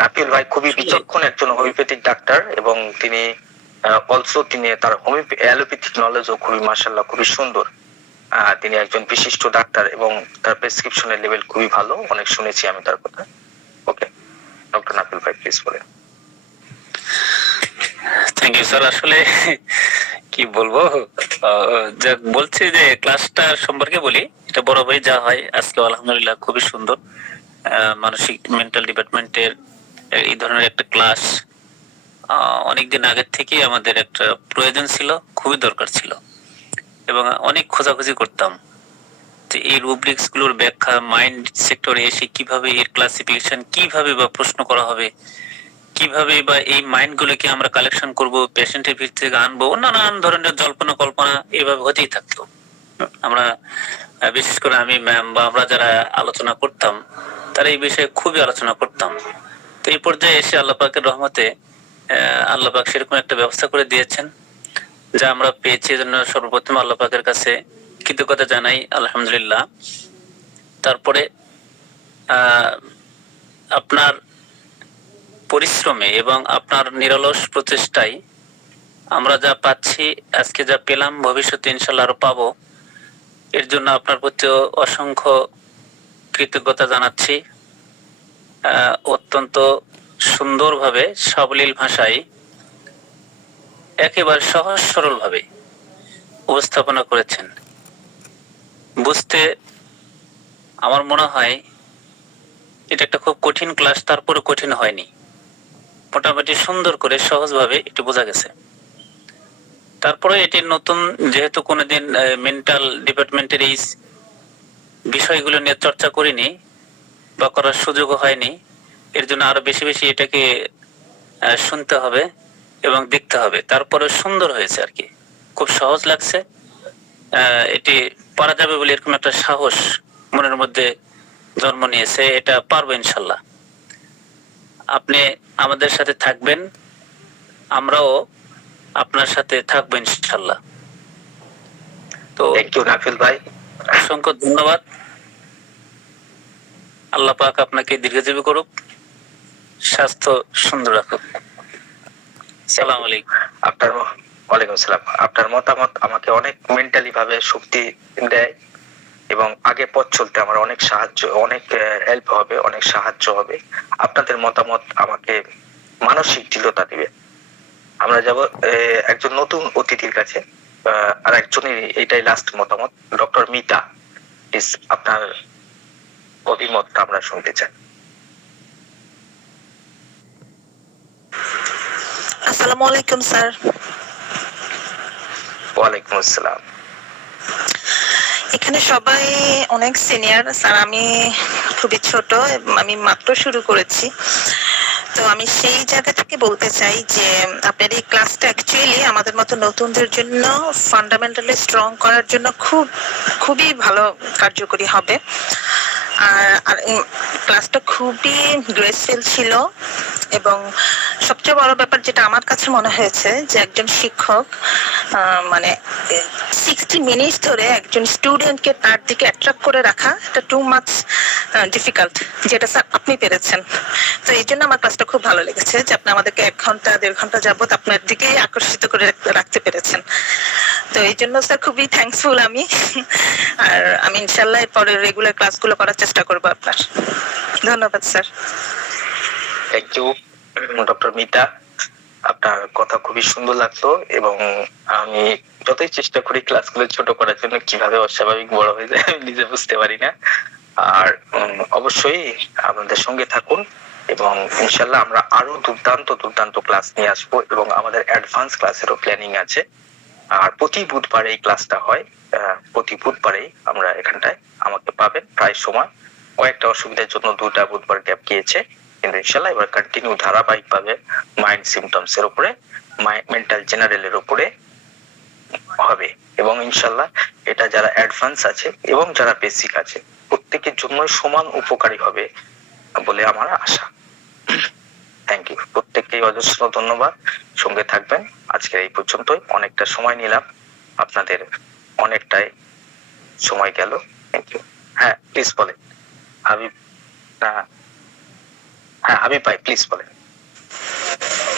নাফিউল ভাই খুবই বিচক্ষণ একজন হোমিওপ্যাথিক ডাক্তার, এবং তিনি তিনি তার অ্যালোপ্যাথিক নলেজও খুবই মাশাআল্লাহ খুবই সুন্দর। তিনি একজন বিশিষ্ট ডাক্তার এবং তার প্রেসক্রিপশনের লেভেল খুবই ভালো, অনেক শুনেছি আমি তার কথা। ওকে, ডক্টর নাফিউল ভাই প্লিজ বলেন। Thank you sir. আসলে কি বলবো, যা বলছি যে ক্লাসটা সম্পর্কে বলি, এটা বড় ভাই যা হয় আজকে আলহামদুলিল্লাহ খুবই সুন্দর। মানসিক মেন্টাল ডিপার্টমেন্টের এই ধরনের একটা ক্লাস অনেকদিন আগের থেকেই আমাদের একটা প্রয়োজন ছিল, খুবই দরকার ছিল, এবং অনেক খোঁজাখুঁজি করতাম যে এই রুব্রিক্স গুলোর ব্যাখ্যা, মাইন্ড সেক্টরে এসে কিভাবে এর ক্লাসিফিকেশন, কিভাবে বা প্রশ্ন করা হবে, কিভাবে বা এই মাইন্ড গুলোকে আমরা কালেকশন করব, পেশেন্টের ভিতর থেকে আনবো, নানান ধরনের জল্পনা কল্পনা এভাবে হতেই থাকতো। আমরা বিশেষ করে আমি ম্যাম বা আমরা যারা আলোচনা করতাম তারা এই বিষয়ে খুবই আলোচনা করতাম। তো এই পর্যায়ে এসে আল্লাহ পাকের রহমতে আল্লাহ পাক সেরকম একটা ব্যবস্থা করে দিয়েছেন যা আমরা পেয়েছি। এজন্য সর্বপ্রথম আল্লাহ পাকের কাছে কৃতজ্ঞতা জানাই, আলহামদুলিল্লাহ। তারপরে আপনার পরিশ্রমে এবং আপনার নিরলস প্রচেষ্টায় আমরা যা পাচ্ছি, আজকে যা পেলাম, ভবিষ্যতে ইনশাআল্লাহ আরো পাবো। এর জন্য আপনার প্রতি অসংখ্য কৃতজ্ঞতা জানাচ্ছি। অত্যন্ত সুন্দরভাবে সাবলীল ভাষায় একেবারে সহজ সরল ভাবে উপস্থাপনা করেছেন। বুঝতে আমার মনে হয় এটা একটা খুব কঠিন ক্লাস, তারপরে কঠিন হয়নি, মোটামুটি সুন্দর করে সহজভাবে একটু বোঝা গেছে। তারপরে এটি নতুন, যেহেতু কোনোদিন মেন্টাল ডিপার্টমেন্টের এই বিষয়গুলো নিয়ে চর্চা করিনি বা করার সুযোগও হয়নি, এর জন্য আরো বেশি বেশি এটাকে শুনতে হবে এবং দেখতে হবে। তারপরে সুন্দর হয়েছে আর কি, খুব সহজ লাগছে। এটি পারা যাবে বলে এরকম একটা সাহস মনের মধ্যে জন্ম নিয়েছে। এটা পারবো ইনশাল্লাহ। আপনি আমাদের সাথে থাকবেন, আমরাও আপনার সাথে থাকবো ইনশাল্লাহ। তো থ্যাংক ইউ নাফিল ভাই। অসংখ্য ধন্যবাদ। আল্লাহ পাক আপনাকে দীর্ঘজীবী করুক, স্বাস্থ্য সুন্দর রাখুক। সালাম আলাইকুম। ওয়ালাইকুম আসসালাম। আপনার মতামত আমাকে অনেক মেন্টালি ভাবে শক্তি দেয় এবং আগে পথ চলতে আমার অনেক সাহায্য, অনেক হেল্প হবে, অনেক সাহায্য হবে। আপনাদের মতামত আমাকে মানসিক দৃঢ়তা দিবে। আমরা যাব একজন নতুন অতিথির কাছে, আর একজনের এটাই লাস্ট মতামত, ডক্টর মিতা। প্লিজ আপনার অভিমতটা আমরা শুনতে চাই। আসসালামু আলাইকুম স্যার। ওয়ালাইকুম আসসালাম। এখানে সবাই অনেক সিনিয়র স্যার, আমি খুবই ছোট, আমি মাত্র শুরু করেছি। তো আমি সেই জায়গা থেকে বলতে চাই যে আপনার এই ক্লাসটা অ্যাকচুয়ালি আমাদের মতো নতুনদের জন্য ফান্ডামেন্টালি স্ট্রং করার জন্য খুবই ভালো কার্যকরী হবে। আর ক্লাসটা খুবই গ্রেসফুল ছিল এবং সবচেয়ে বড় ব্যাপার যেটা আমার কাছে মনে হয়েছে যে একজন শিক্ষক মানে 60 মিনিট ধরে একজন স্টুডেন্টকে তার দিকে অ্যাট্রাক্ট করে রাখা, এটা টু মাচ ডিফিকাল্ট, যেটা স্যার আপনি পেরেছেন। তো এই জন্য আমার ক্লাসটা খুব ভালো লেগেছে যে আপনি আমাদেরকে 1 ঘন্টা 1.5 ঘন্টা যাবত আপনার দিকেই আকর্ষিত করে রাখতে পেরেছেন। তো এই জন্য স্যার খুবই থ্যাঙ্কফুল আমি। আর আমি ইনশাল্লাহ এরপরে রেগুলার ক্লাসগুলো করার চেষ্টা করবো আপনার। ধন্যবাদ sir. Thank you doctor Mita. আপনার কথা খুবই সুন্দর লাগলো এবং আমি যতই চেষ্টা করি ক্লাসগুলো ছোট করার জন্য কিভাবে অস্বাভাবিক বড় হয়ে যায় আমি নিজে বুঝতে পারি না। আর অবশ্যই আমাদের সঙ্গে থাকুন এবং ইনশাল্লাহ আমরা আরো দুর্দান্ত ক্লাস নিয়ে আসবো এবং আমাদের অ্যাডভান্স ক্লাসেরও প্ল্যানিং আছে। আর প্রতি বুধবার এই ক্লাসটা হয়, প্রতি বুধবারেই আমরা এখানটায় আমাকে পাবেন প্রায় সময়। কয়েকটা অসুবিধার জন্য 2টা বুধবার গ্যাপ গিয়েছে, কিন্তু ইনশাল্লাহ এবার কন্টিনিউ ধারাবাহিক ভাবে মাইন্ড সিমটমস এর উপরে, মেন্টাল জেনারেলের উপরে হবে এবং ইনশাল্লাহ এটা যারা অ্যাডভান্স আছে এবং যারা বেসিক আছে প্রত্যেকের জন্য সমান উপকারী হবে বলে আমার আশা। থ্যাংক ইউ, প্রত্যেককেই অজস্র ধন্যবাদ। সঙ্গে থাকবেন। আজকে এই পর্যন্তই, অনেকটা সময় নিলাম, আপনাদের অনেকটাই সময় গেল। Thank you. হ্যাঁ প্লিজ বলেন হাবিব। হ্যাঁ হাবিব ভাই প্লিজ বলেন।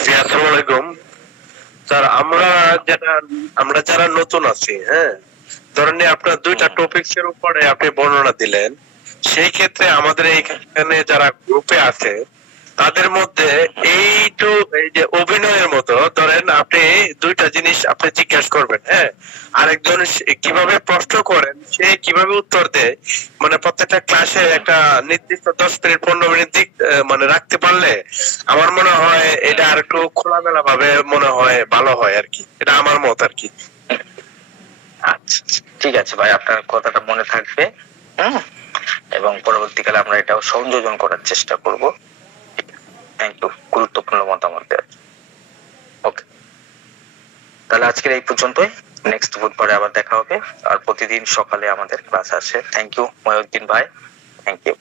জি আসসালামু আলাইকুম স্যার। আমরা যারা নতুন আছি, হ্যাঁ ধরেন আপনার 2টা টপিকস এর উপরে আপনি বর্ণনা দিলেন, সেই ক্ষেত্রে আমাদের এইখানে যারা গ্রুপে আছে তাদের মধ্যে এই যে অভিনয়ের মতো ধরেন আপনি 2টা জিনিস আপনি জিজ্ঞাসা করবেন, হ্যাঁ আরেকজন কিভাবে প্রশ্ন করেন, সে কিভাবে উত্তর দেয়, মানে প্রত্যেকটা ক্লাসে একটা নির্দিষ্ট 10 মিনিট 15 মিনিট মানে রাখতে পারলে আমার মনে হয় এটা আর একটু খোলামেলা ভাবে মনে হয় ভালো হয় আর কি, এটা আমার মত আর কি। আচ্ছা ঠিক আছে ভাই, আপনার কথাটা মনে থাকবে এবং পরবর্তীকালে আমরা এটাও সংযোজন করার চেষ্টা করব। থ্যাংক ইউ, গুরুত্বপূর্ণ মতামত দেওয়ার। ওকে, তাহলে আজকের এই পর্যন্তই। নেক্সট বুধবারে আবার দেখা হবে। আর প্রতিদিন সকালে আমাদের ক্লাস আসে। থ্যাংক ইউ মহিউদ্দিন ভাই, থ্যাংক ইউ।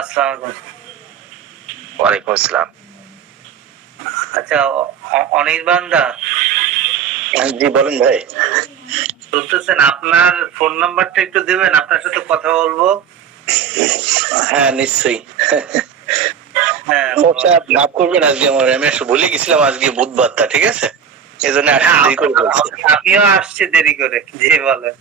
আসসালামু আলাইকুম। ওয়ালাইকুম আসসালাম। আচ্ছা অনির্বাণ দা। জি বলেন ভাই। বলতেছেন আপনার ফোন নাম্বারটা একটু দিবেন, আপনার সাথে কথা বলবো। হ্যাঁ নিশ্চয়ই। হ্যাঁ মাফ করবেন, আজকে আমার আমি ভুলে গেছিলাম আজকে বুধবারটা, ঠিক আছে এই জন্য আমিও আসছি দেরি করে, জি বলেন।